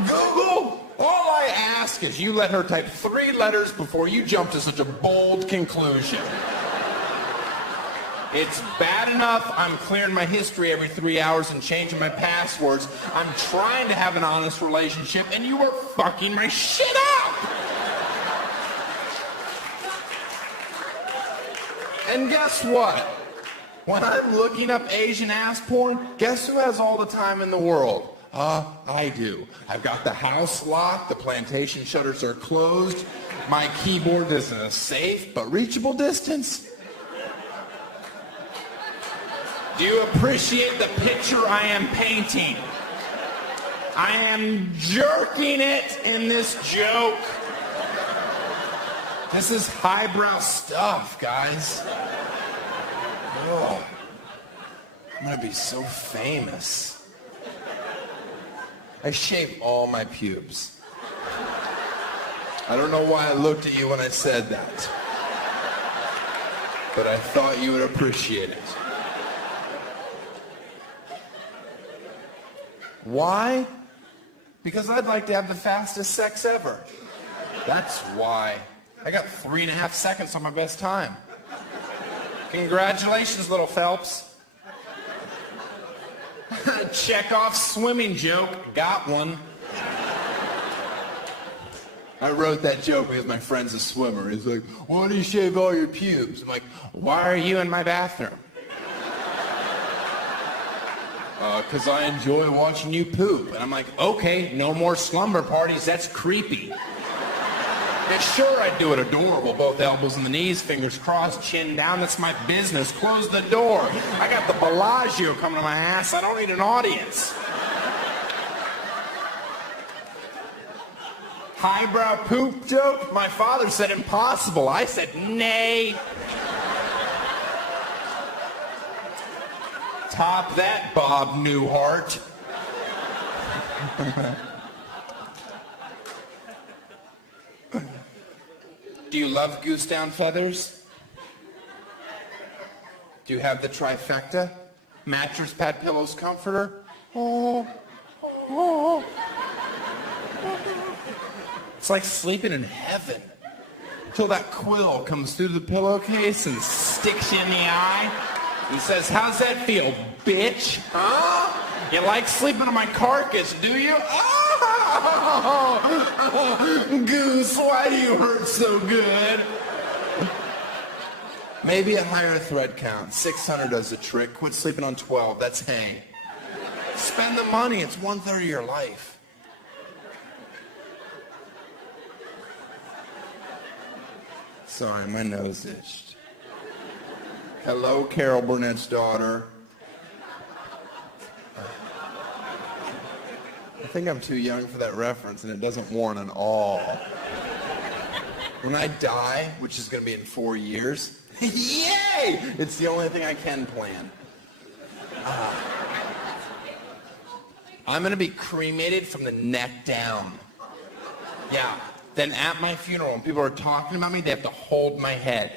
Google, all I ask is you let her type 3 letters before you jump to such a bold conclusion. It's bad enough I'm clearing my history every 3 hours and changing my passwords. I'm trying to have an honest relationship, and you are fucking my shit up! And guess what? When I'm looking up Asian ass porn, guess who has all the time in the world? I do. I've got the house locked, the plantation shutters are closed, my keyboard is in a safe but reachable distance. Do you appreciate the picture I am painting? I am jerking it in this joke. This is highbrow stuff, guys. Oh, I'm gonna be so famous. I shave all my pubes. I don't know why I looked at you when I said that, but I thought you would appreciate it. Why? Because I'd like to have the fastest sex ever. That's why. I got 3.5 seconds on my best time. Congratulations, little Phelps. Check off swimming joke. Got one. I wrote that joke because my friend's a swimmer. He's like, why do you shave all your pubes? I'm like, why are you in my bathroom? Because I enjoy watching you poop. And I'm like, okay, no more slumber parties. That's creepy. Yeah, sure, I'd do it adorable. Both elbows in the knees, fingers crossed, chin down. That's my business. Close the door. I got the Bellagio coming to my ass. I don't need an audience. Highbrow poop joke? My father said impossible. I said nay. Top that, Bob Newhart. Do you love goose down feathers? Do you have the trifecta? Mattress, pad, pillows, comforter? Oh. It's like sleeping in heaven. Till that quill comes through the pillowcase and sticks you in the eye and says, how's that feel, bitch? Huh? You like sleeping on my carcass, do you? Oh, Goose, why do you hurt so good? Maybe a higher thread count. 600 does the trick. Quit sleeping on 12. That's hang. Spend the money. It's 1/3 of your life. Sorry, my nose itched. Hello, Carol Burnett's daughter. I think I'm too young for that reference, and it doesn't warrant an all. When I die, which is going to be in 4 years, yay! It's the only thing I can plan. I'm going to be cremated from the neck down. Yeah. Then at my funeral, when people are talking about me, they have to hold my head.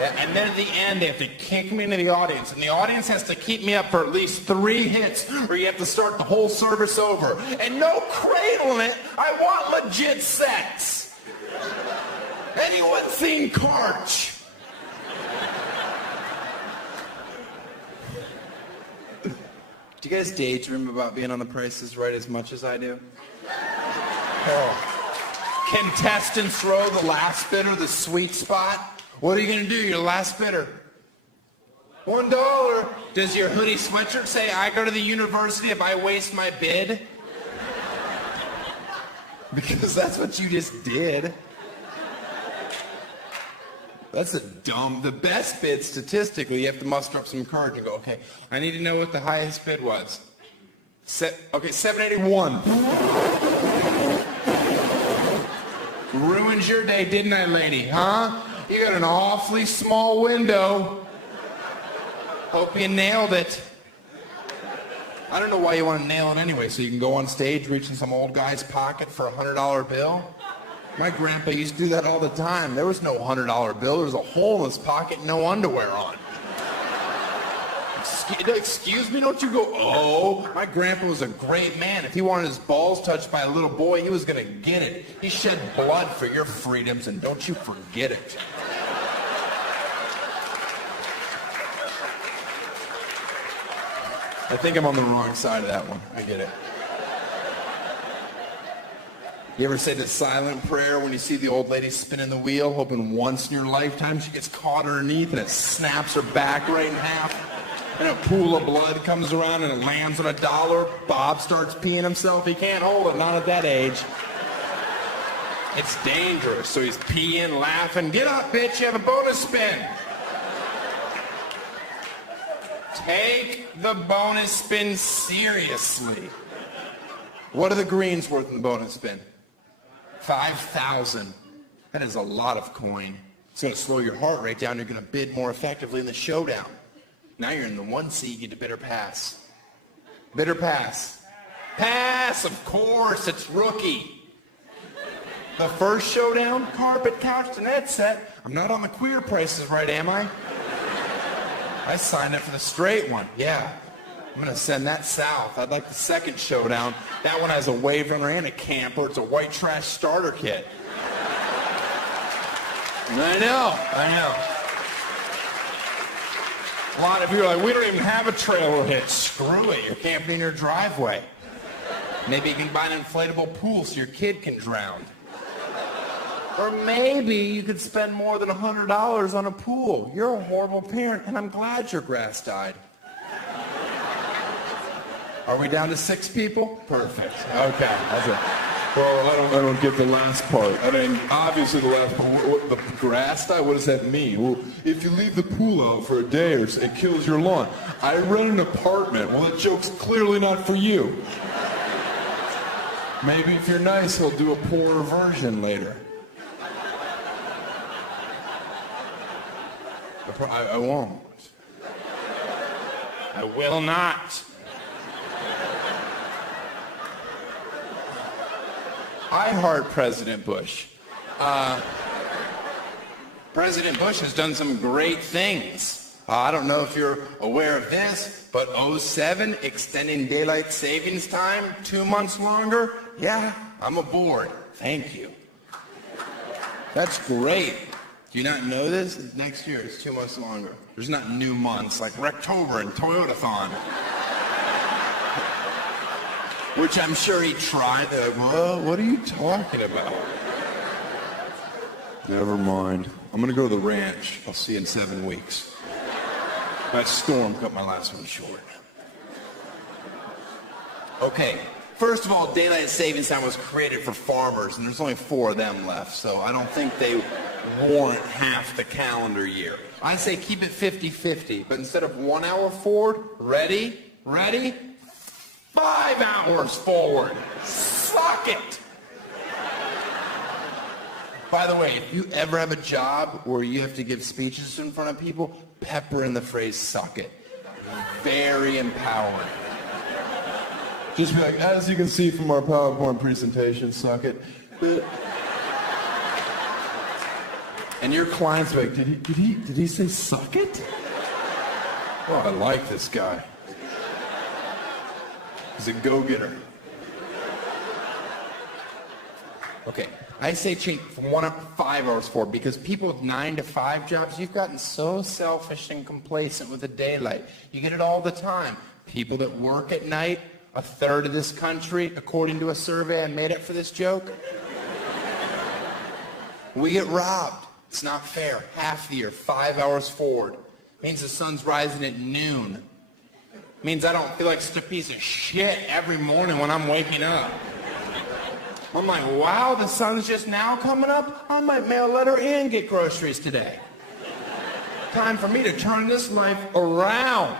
And then at the end, they have to kick me into the audience. And the audience has to keep me up for at least 3 hits, or you have to start the whole service over. And no cradling it. I want legit sex. Anyone seen Karch? Do you guys daydream about being on The Price is Right as much as I do? Oh. Contestants row the last bidder, the sweet spot. What are you going to do? You're the last bidder. $1. Does your hoodie sweatshirt say, I go to the university if I waste my bid? Because that's what you just did. That's the best bid statistically. You have to muster up some courage and go, okay, I need to know what the highest bid was. Okay, $781. Ruined your day, didn't I, lady? Huh? You got an awfully small window. Hope you nailed it. I don't know why you want to nail it anyway, so you can go on stage, reach in some old guy's pocket for a $100 bill? My grandpa used to do that all the time. There was no $100 bill. There was a hole in his pocket, no underwear on. Excuse me, don't you go, oh. My grandpa was a great man. If he wanted his balls touched by a little boy, he was going to get it. He shed blood for your freedoms, and don't you forget it. I think I'm on the wrong side of that one. I get it. You ever say the silent prayer when you see the old lady spinning the wheel, hoping once in your lifetime she gets caught underneath and it snaps her back right in half? And a pool of blood comes around and it lands on $1. Bob starts peeing himself. He can't hold it, not at that age. It's dangerous. So he's peeing, laughing. Get up, bitch, you have a bonus spin. Take the bonus spin seriously. What are the greens worth in the bonus spin? 5,000. That is a lot of coin. It's going to slow your heart rate down. You're going to bid more effectively in the showdown. Now you're in the 1 seat, you get to bidder pass. Bidder pass. Pass, of course, it's rookie. The first showdown, carpet, couch, dinette set. I'm not on the queer prices right, am I? I signed up for the straight one, yeah. I'm going to send that south. I'd like the second showdown. That one has a wave runner and a camper. It's a white trash starter kit. I know. A lot of you are like, we don't even have a trailer hit. Screw it, you're camping in your driveway. Maybe you can buy an inflatable pool so your kid can drown. Or maybe you could spend more than $100 on a pool. You're a horrible parent, and I'm glad your grass died. Are we down to 6 people? Perfect. Okay. That's it. Well, I don't get the last part. I mean, obviously the last part. What, the grass die? What does that mean? Well, if you leave the pool out for a day or so, it kills your lawn. I rent an apartment. Well, that joke's clearly not for you. Maybe if you're nice, he'll do a poorer version later. I won't. I will not. I heart President Bush. President Bush has done some great things. I don't know if you're aware of this, but 07, extending daylight savings time 2 months longer. Yeah, I'm aboard. Thank you. That's great. Do you not know this? Next year, it's 2 months longer. There's not new months like Rectober and Toyotathon. Which I'm sure he tried. They're like, well, what are you talking about? Never mind. I'm going to go to the ranch. I'll see you in 7 weeks. That storm cut my last one short. Okay, first of all, daylight savings time was created for farmers, and there's only 4 of them left, so I don't think they warrant half the calendar year. I say keep it 50-50, but instead of 1 hour forward, ready, 5 hours forward. Suck it! By the way, if you ever have a job where you have to give speeches in front of people, pepper in the phrase suck it. Very empowering. Just be like, as you can see from our PowerPoint presentation, suck it. And your client's like, did he say suck it? Oh, I like this guy. He's a go-getter. Okay, I say change from 1 up to 5 hours forward because people with 9 to 5 jobs, you've gotten so selfish and complacent with the daylight. You get it all the time. People that work at night, 1/3 of this country, according to a survey I made up for this joke, we get robbed. It's not fair. Half the year, 5 hours forward. Means the sun's rising at noon. Means I don't feel like such a piece of shit every morning when I'm waking up. I'm like, wow, the sun's just now coming up? I might mail a letter and get groceries today. Time for me to turn this life around.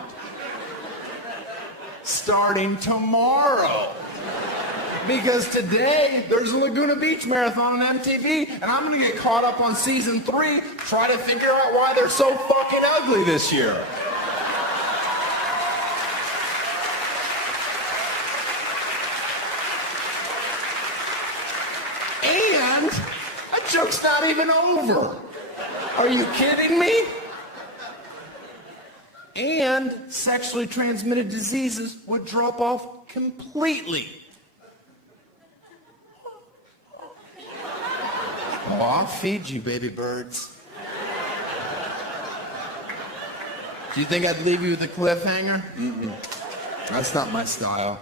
Starting tomorrow. Because today, there's a Laguna Beach Marathon on MTV, and I'm going to get caught up on season 3, try to figure out why they're so fucking ugly this year. And that joke's not even over. Are you kidding me? And sexually transmitted diseases would drop off completely. Oh, I'll feed you, baby birds. Do you think I'd leave you with a cliffhanger? Mm-mm. That's not my style.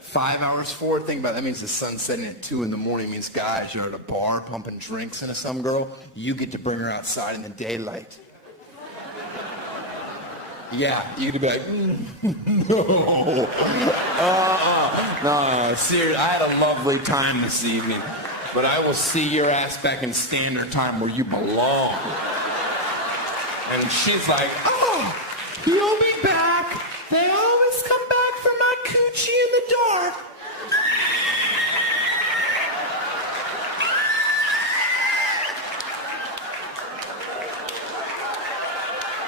5 hours forward, think about it. That means the sun's setting at 2 in the morning. It means guys, you're at a bar pumping drinks into some girl. You get to bring her outside in the daylight. Yeah, you could be like, no. No, seriously, I had a lovely time this evening. But I will see your ass back in standard time where you belong. And she's like, oh, you'll be back. They always come back for my coochie in the dark.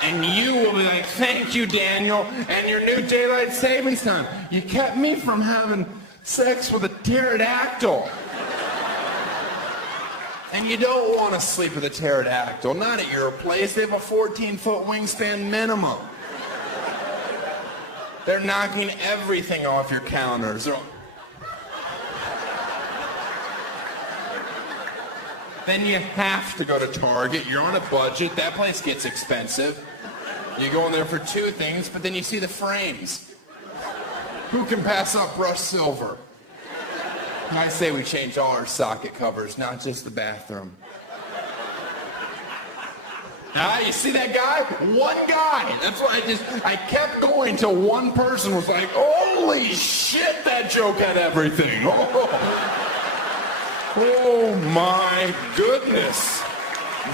And you will be like, thank you, Daniel, and your new daylight savings time. You kept me from having sex with a pterodactyl. And you don't want to sleep with a pterodactyl. Not at your place. They have a 14-foot wingspan minimum. They're knocking everything off your calendars. Then you have to go to Target. You're on a budget. That place gets expensive. You go in there for 2 things, but then you see the frames. Who can pass up brushed silver? And I say we change all our socket covers, not just the bathroom. Ah, you see that guy? One guy. That's why I kept going till one person was like, holy shit, that joke had everything. Oh my goodness.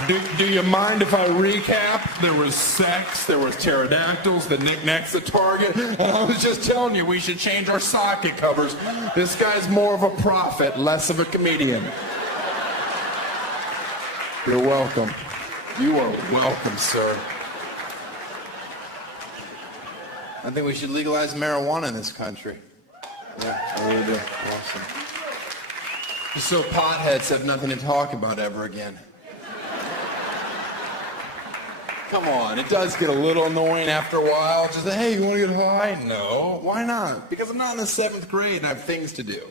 Do you mind if I recap? There was sex, there was pterodactyls, the knickknacks, the target, and I was just telling you we should change our socket covers. This guy's more of a prophet, less of a comedian. You're welcome. You are welcome, sir. I think we should legalize marijuana in this country. Yeah, I really do. Awesome. Just so potheads have nothing to talk about ever again. Come on, it does get a little annoying after a while. Just say, hey, you want to get high? No. Why not? Because I'm not in the 7th grade and I have things to do.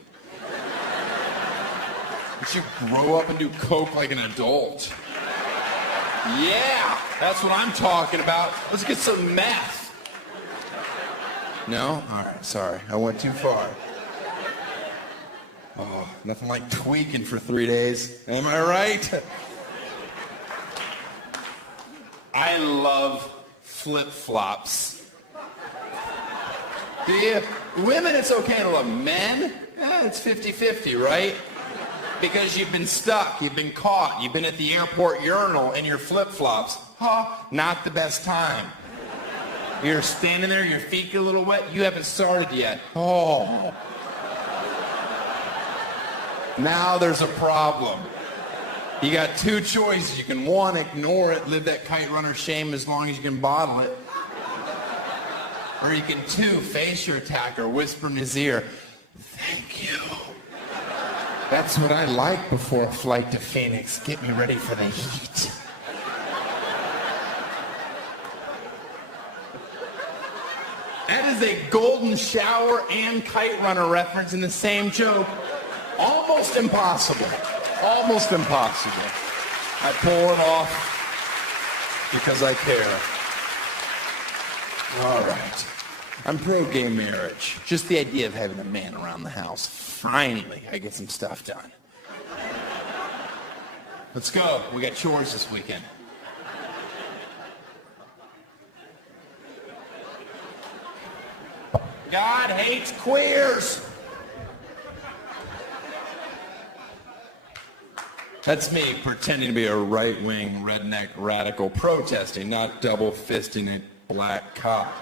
You should grow up and do coke like an adult. Yeah, that's what I'm talking about. Let's get some meth. No? All right, sorry. I went too far. Oh, nothing like tweaking for 3 days. Am I right? I love flip-flops. Do you? Women, it's okay to love. Men, it's 50-50, right? Because you've been stuck, you've been caught, you've been at the airport urinal in your flip-flops. Not the best time. You're standing there, your feet get a little wet, you haven't started yet. Oh. Now there's a problem. You got 2 choices. You can, 1, ignore it, live that kite runner shame as long as you can bottle it. Or you can, 2, face your attacker, whisper in his ear, thank you. That's what I like before a flight to Phoenix. Get me ready for the heat. That is a golden shower and kite runner reference in the same joke. Almost impossible. Almost impossible. I pull it off because I care. All right. I'm pro-gay marriage. Just the idea of having a man around the house. Finally, I get some stuff done. Let's go. We got chores this weekend. God hates queers. That's me pretending to be a right-wing redneck radical protesting, not double-fisting a black cock.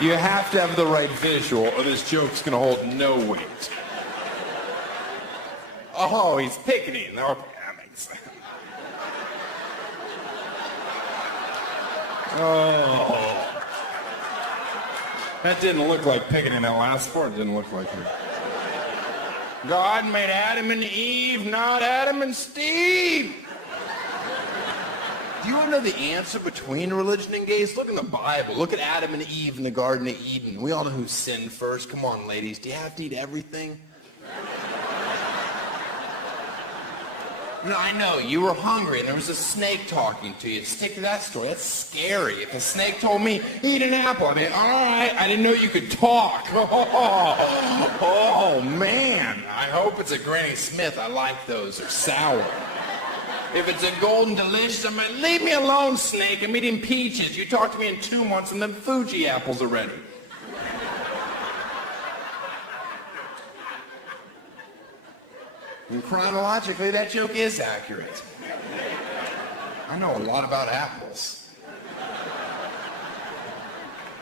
You have to have the right visual or this joke's gonna hold no weight. Oh, he's picketing. Okay, that makes sense. Oh. That didn't look like picketing that last part. It didn't look like it. God made Adam and Eve, not Adam and Steve. Do you want to know the answer between religion and gays? Look in the Bible. Look at Adam and Eve in the Garden of Eden. We all know who sinned first. Come on, ladies. Do you have to eat everything? No, I know. You were hungry and there was a snake talking to you. Stick to that story. That's scary. If a snake told me, eat an apple, I'd be, all right, I didn't know you could talk. Oh, man. I hope it's a Granny Smith. I like those. They're sour. If it's a golden delicious, I'm like, leave me alone, snake. I'm eating peaches. You talk to me in 2 months and then Fuji apples are ready. And chronologically, that joke is accurate. I know a lot about apples.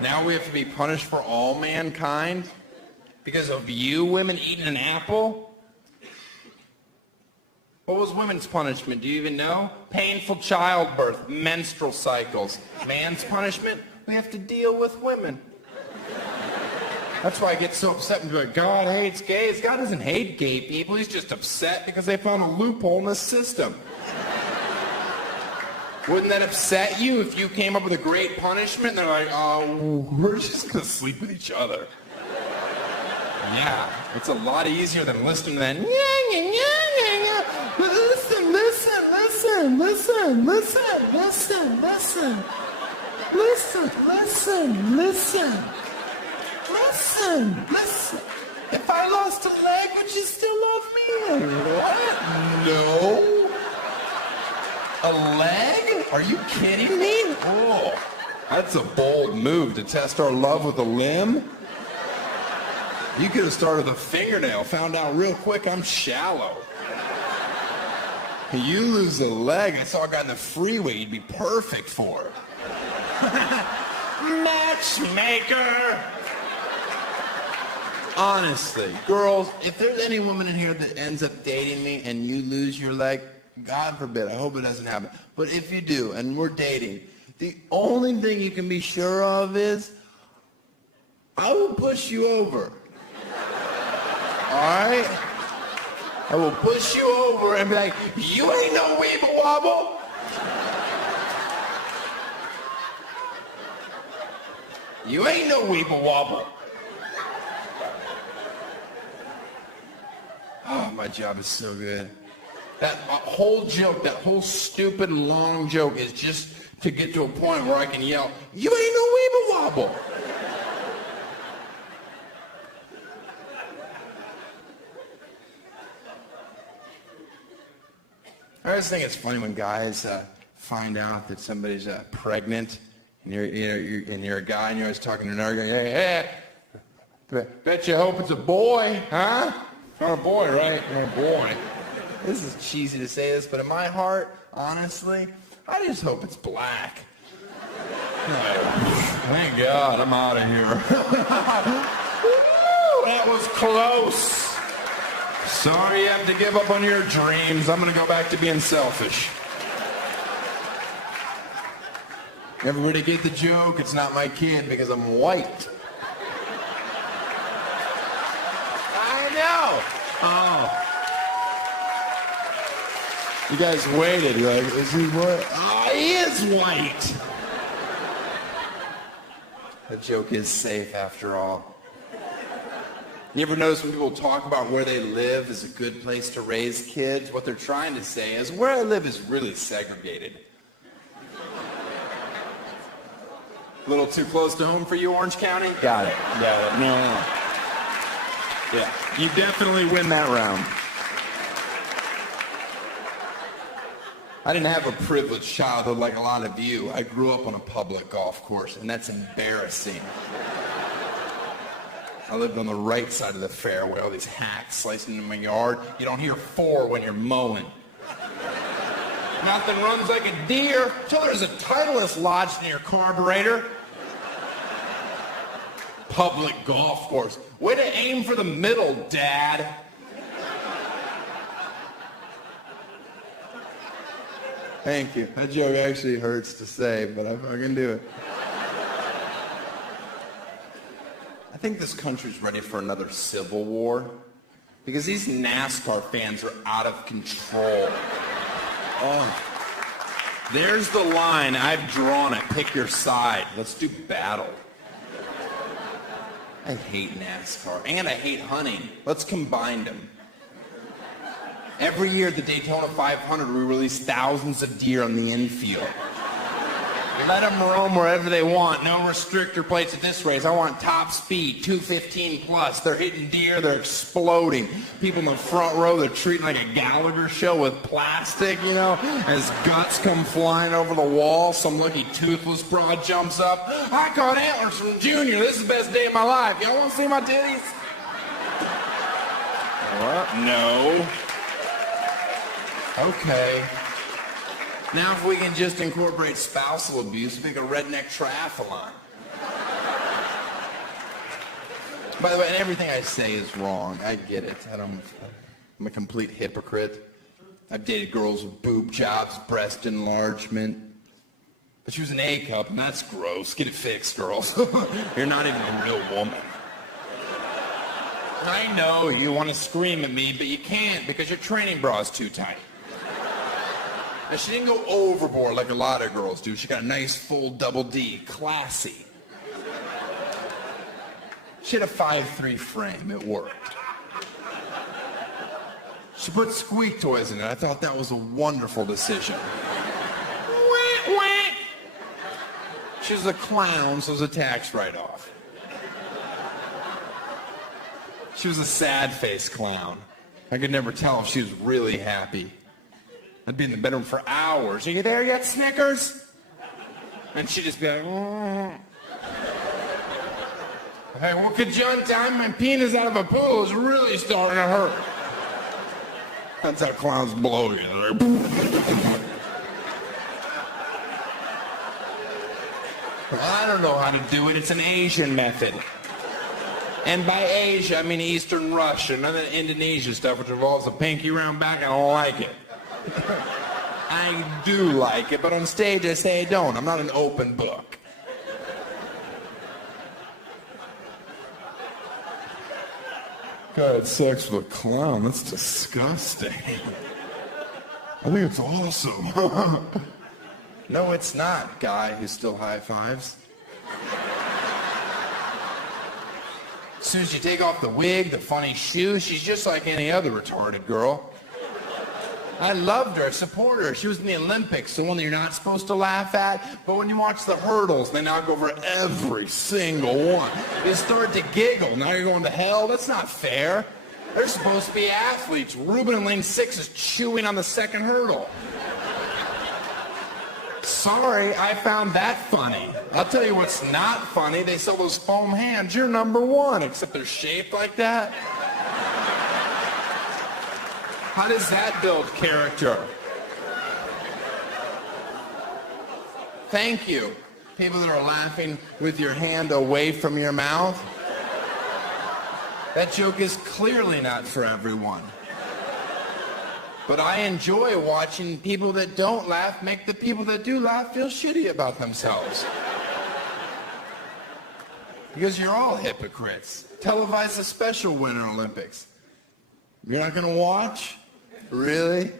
Now we have to be punished for all mankind because of you women eating an apple? What was women's punishment? Do you even know? Painful childbirth, menstrual cycles. Man's punishment? We have to deal with women. That's why I get so upset and be like, God hates gays. God doesn't hate gay people. He's just upset because they found a loophole in the system. Wouldn't that upset you if you came up with a great punishment and they're like, oh, we're just going to sleep with each other? Yeah, it's a lot easier than listening to that. Listen, listen, listen, listen, listen, listen, listen, listen, listen, listen, listen, listen. If I lost a leg, would you still love me? What? No. A leg? Are you kidding me? Oh, that's a bold move to test our love with a limb. You could have started with a fingernail, found out real quick I'm shallow. You lose a leg, I saw a guy in the freeway you'd be perfect for. Matchmaker! Honestly, girls, if there's any woman in here that ends up dating me and you lose your leg, God forbid, I hope it doesn't happen. But if you do, and we're dating, the only thing you can be sure of is I will push you over. Alright? I will push you over and be like, you ain't no weeble wobble. You ain't no weeble wobble. Oh, my job is so good. That whole joke, that whole stupid long joke is just to get to a point where I can yell, you ain't no weeble wobble. I always think it's funny when guys find out that somebody's pregnant, and you're a guy, and you're always talking to another guy. Hey, bet you hope it's a boy, huh? Not a boy, right? Not a boy. This is cheesy to say this, but in my heart, honestly, I just hope it's black. Thank God, I'm out of here. That was close. Sorry you have to give up on your dreams. I'm going to go back to being selfish. Everybody get the joke? It's not my kid because I'm white. I know. Oh. You guys waited. You're like, is he what? Oh, he is white. The joke is safe after all. You ever notice when people talk about where they live is a good place to raise kids? What they're trying to say is where I live is really segregated. A little too close to home for you, Orange County? Got it. No. Yeah, you definitely win that round. I didn't have a privileged childhood like a lot of you. I grew up on a public golf course, and that's embarrassing. I lived on the right side of the fairway, all these hacks slicing into my yard. You don't hear 4 when you're mowing. Nothing runs like a deer till there's a Titleist lodged in your carburetor. Public golf course. Way to aim for the middle, Dad. Thank you. That joke actually hurts to say, but I fucking do it. I think this country's ready for another civil war because these NASCAR fans are out of control. Oh, there's the line. I've drawn it. Pick your side. Let's do battle. I hate NASCAR and I hate hunting. Let's combine them. Every year at the Daytona 500, we release thousands of deer on the infield. Let them roam wherever they want. No restrictor plates at this race. I want top speed, 215 plus. They're hitting deer. They're exploding. People in the front row, they're treating like a Gallagher show with plastic, you know, as guts come flying over the wall. Some lucky toothless broad jumps up. I caught antlers from Junior. This is the best day of my life. Y'all want to see my titties? What? No. Okay. Now if we can just incorporate spousal abuse, make a redneck triathlon. By the way, and everything I say is wrong. I get it. I'm a complete hypocrite. I've dated girls with boob jobs, breast enlargement. But she was an A cup, and that's gross. Get it fixed, girls. You're not even a real woman. I know you want to scream at me, but you can't because your training bra is too tight. Now, she didn't go overboard like a lot of girls do. She got a nice full double D, classy. She had a 5'3" frame. It worked. She put squeak toys in it. I thought that was a wonderful decision. Wah, wah. She was a clown, so it was a tax write-off. She was a sad-faced clown. I could never tell if she was really happy. I'd be in the bedroom for hours. Are you there yet, Snickers? And she'd just be like, Hey, well, could you untie my penis out of a pool? It's really starting to hurt. That's how clowns blow you. I don't know how to do it. It's an Asian method. And by Asia, I mean Eastern Russia, none of the Indonesia stuff, which involves a pinky round back. I don't like it. I do like it, but on stage I say I don't. I'm not an open book. God had sex with a clown. That's disgusting. I think it's awesome. No, it's not, guy who still high fives. As soon as you take off the wig, the funny shoes, she's just like any other retarded girl. I loved her, support her. She was in the Olympics, the one that you're not supposed to laugh at. But when you watch the hurdles, they knock over every single one. You start to giggle. Now you're going to hell? That's not fair. They're supposed to be athletes. Ruben in lane 6 is chewing on the second hurdle. Sorry, I found that funny. I'll tell you what's not funny. They sell those foam hands. You're number one, except they're shaped like that. How does that build character? Thank you. People that are laughing with your hand away from your mouth. That joke is clearly not for everyone. But I enjoy watching people that don't laugh make the people that do laugh feel shitty about themselves. Because you're all hypocrites. Televise the special Winter Olympics. You're not going to watch? Really?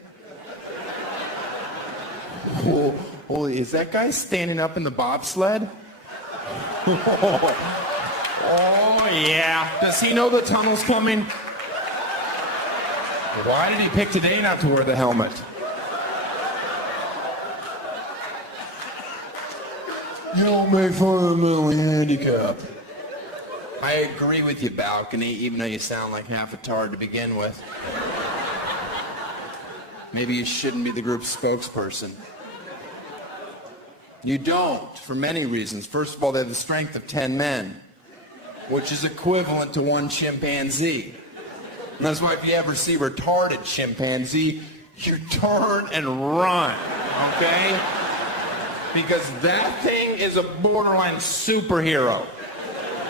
Holy, is that guy standing up in the bobsled? Oh, yeah. Does he know the tunnel's coming? Why did he pick today not to wear the helmet? You don't make fun of the mentally handicapped. I agree with you, Balcony, even though you sound like half a tard to begin with. Maybe you shouldn't be the group's spokesperson. You don't, for many reasons. First of all, they have the strength of 10 men, which is equivalent to one chimpanzee. And that's why if you ever see retarded chimpanzee, you turn and run, okay? Because that thing is a borderline superhero.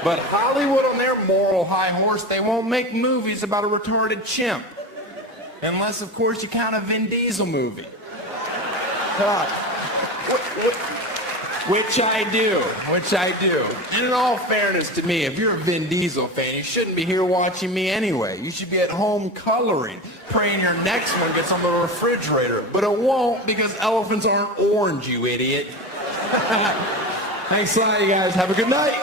But Hollywood on their moral high horse, they won't make movies about a retarded chimp. Unless, of course, you count a Vin Diesel movie. Which I do. And in all fairness to me, if you're a Vin Diesel fan, you shouldn't be here watching me anyway. You should be at home coloring, praying your next one gets on the refrigerator. But it won't because elephants aren't orange, you idiot. Thanks a lot, you guys. Have a good night.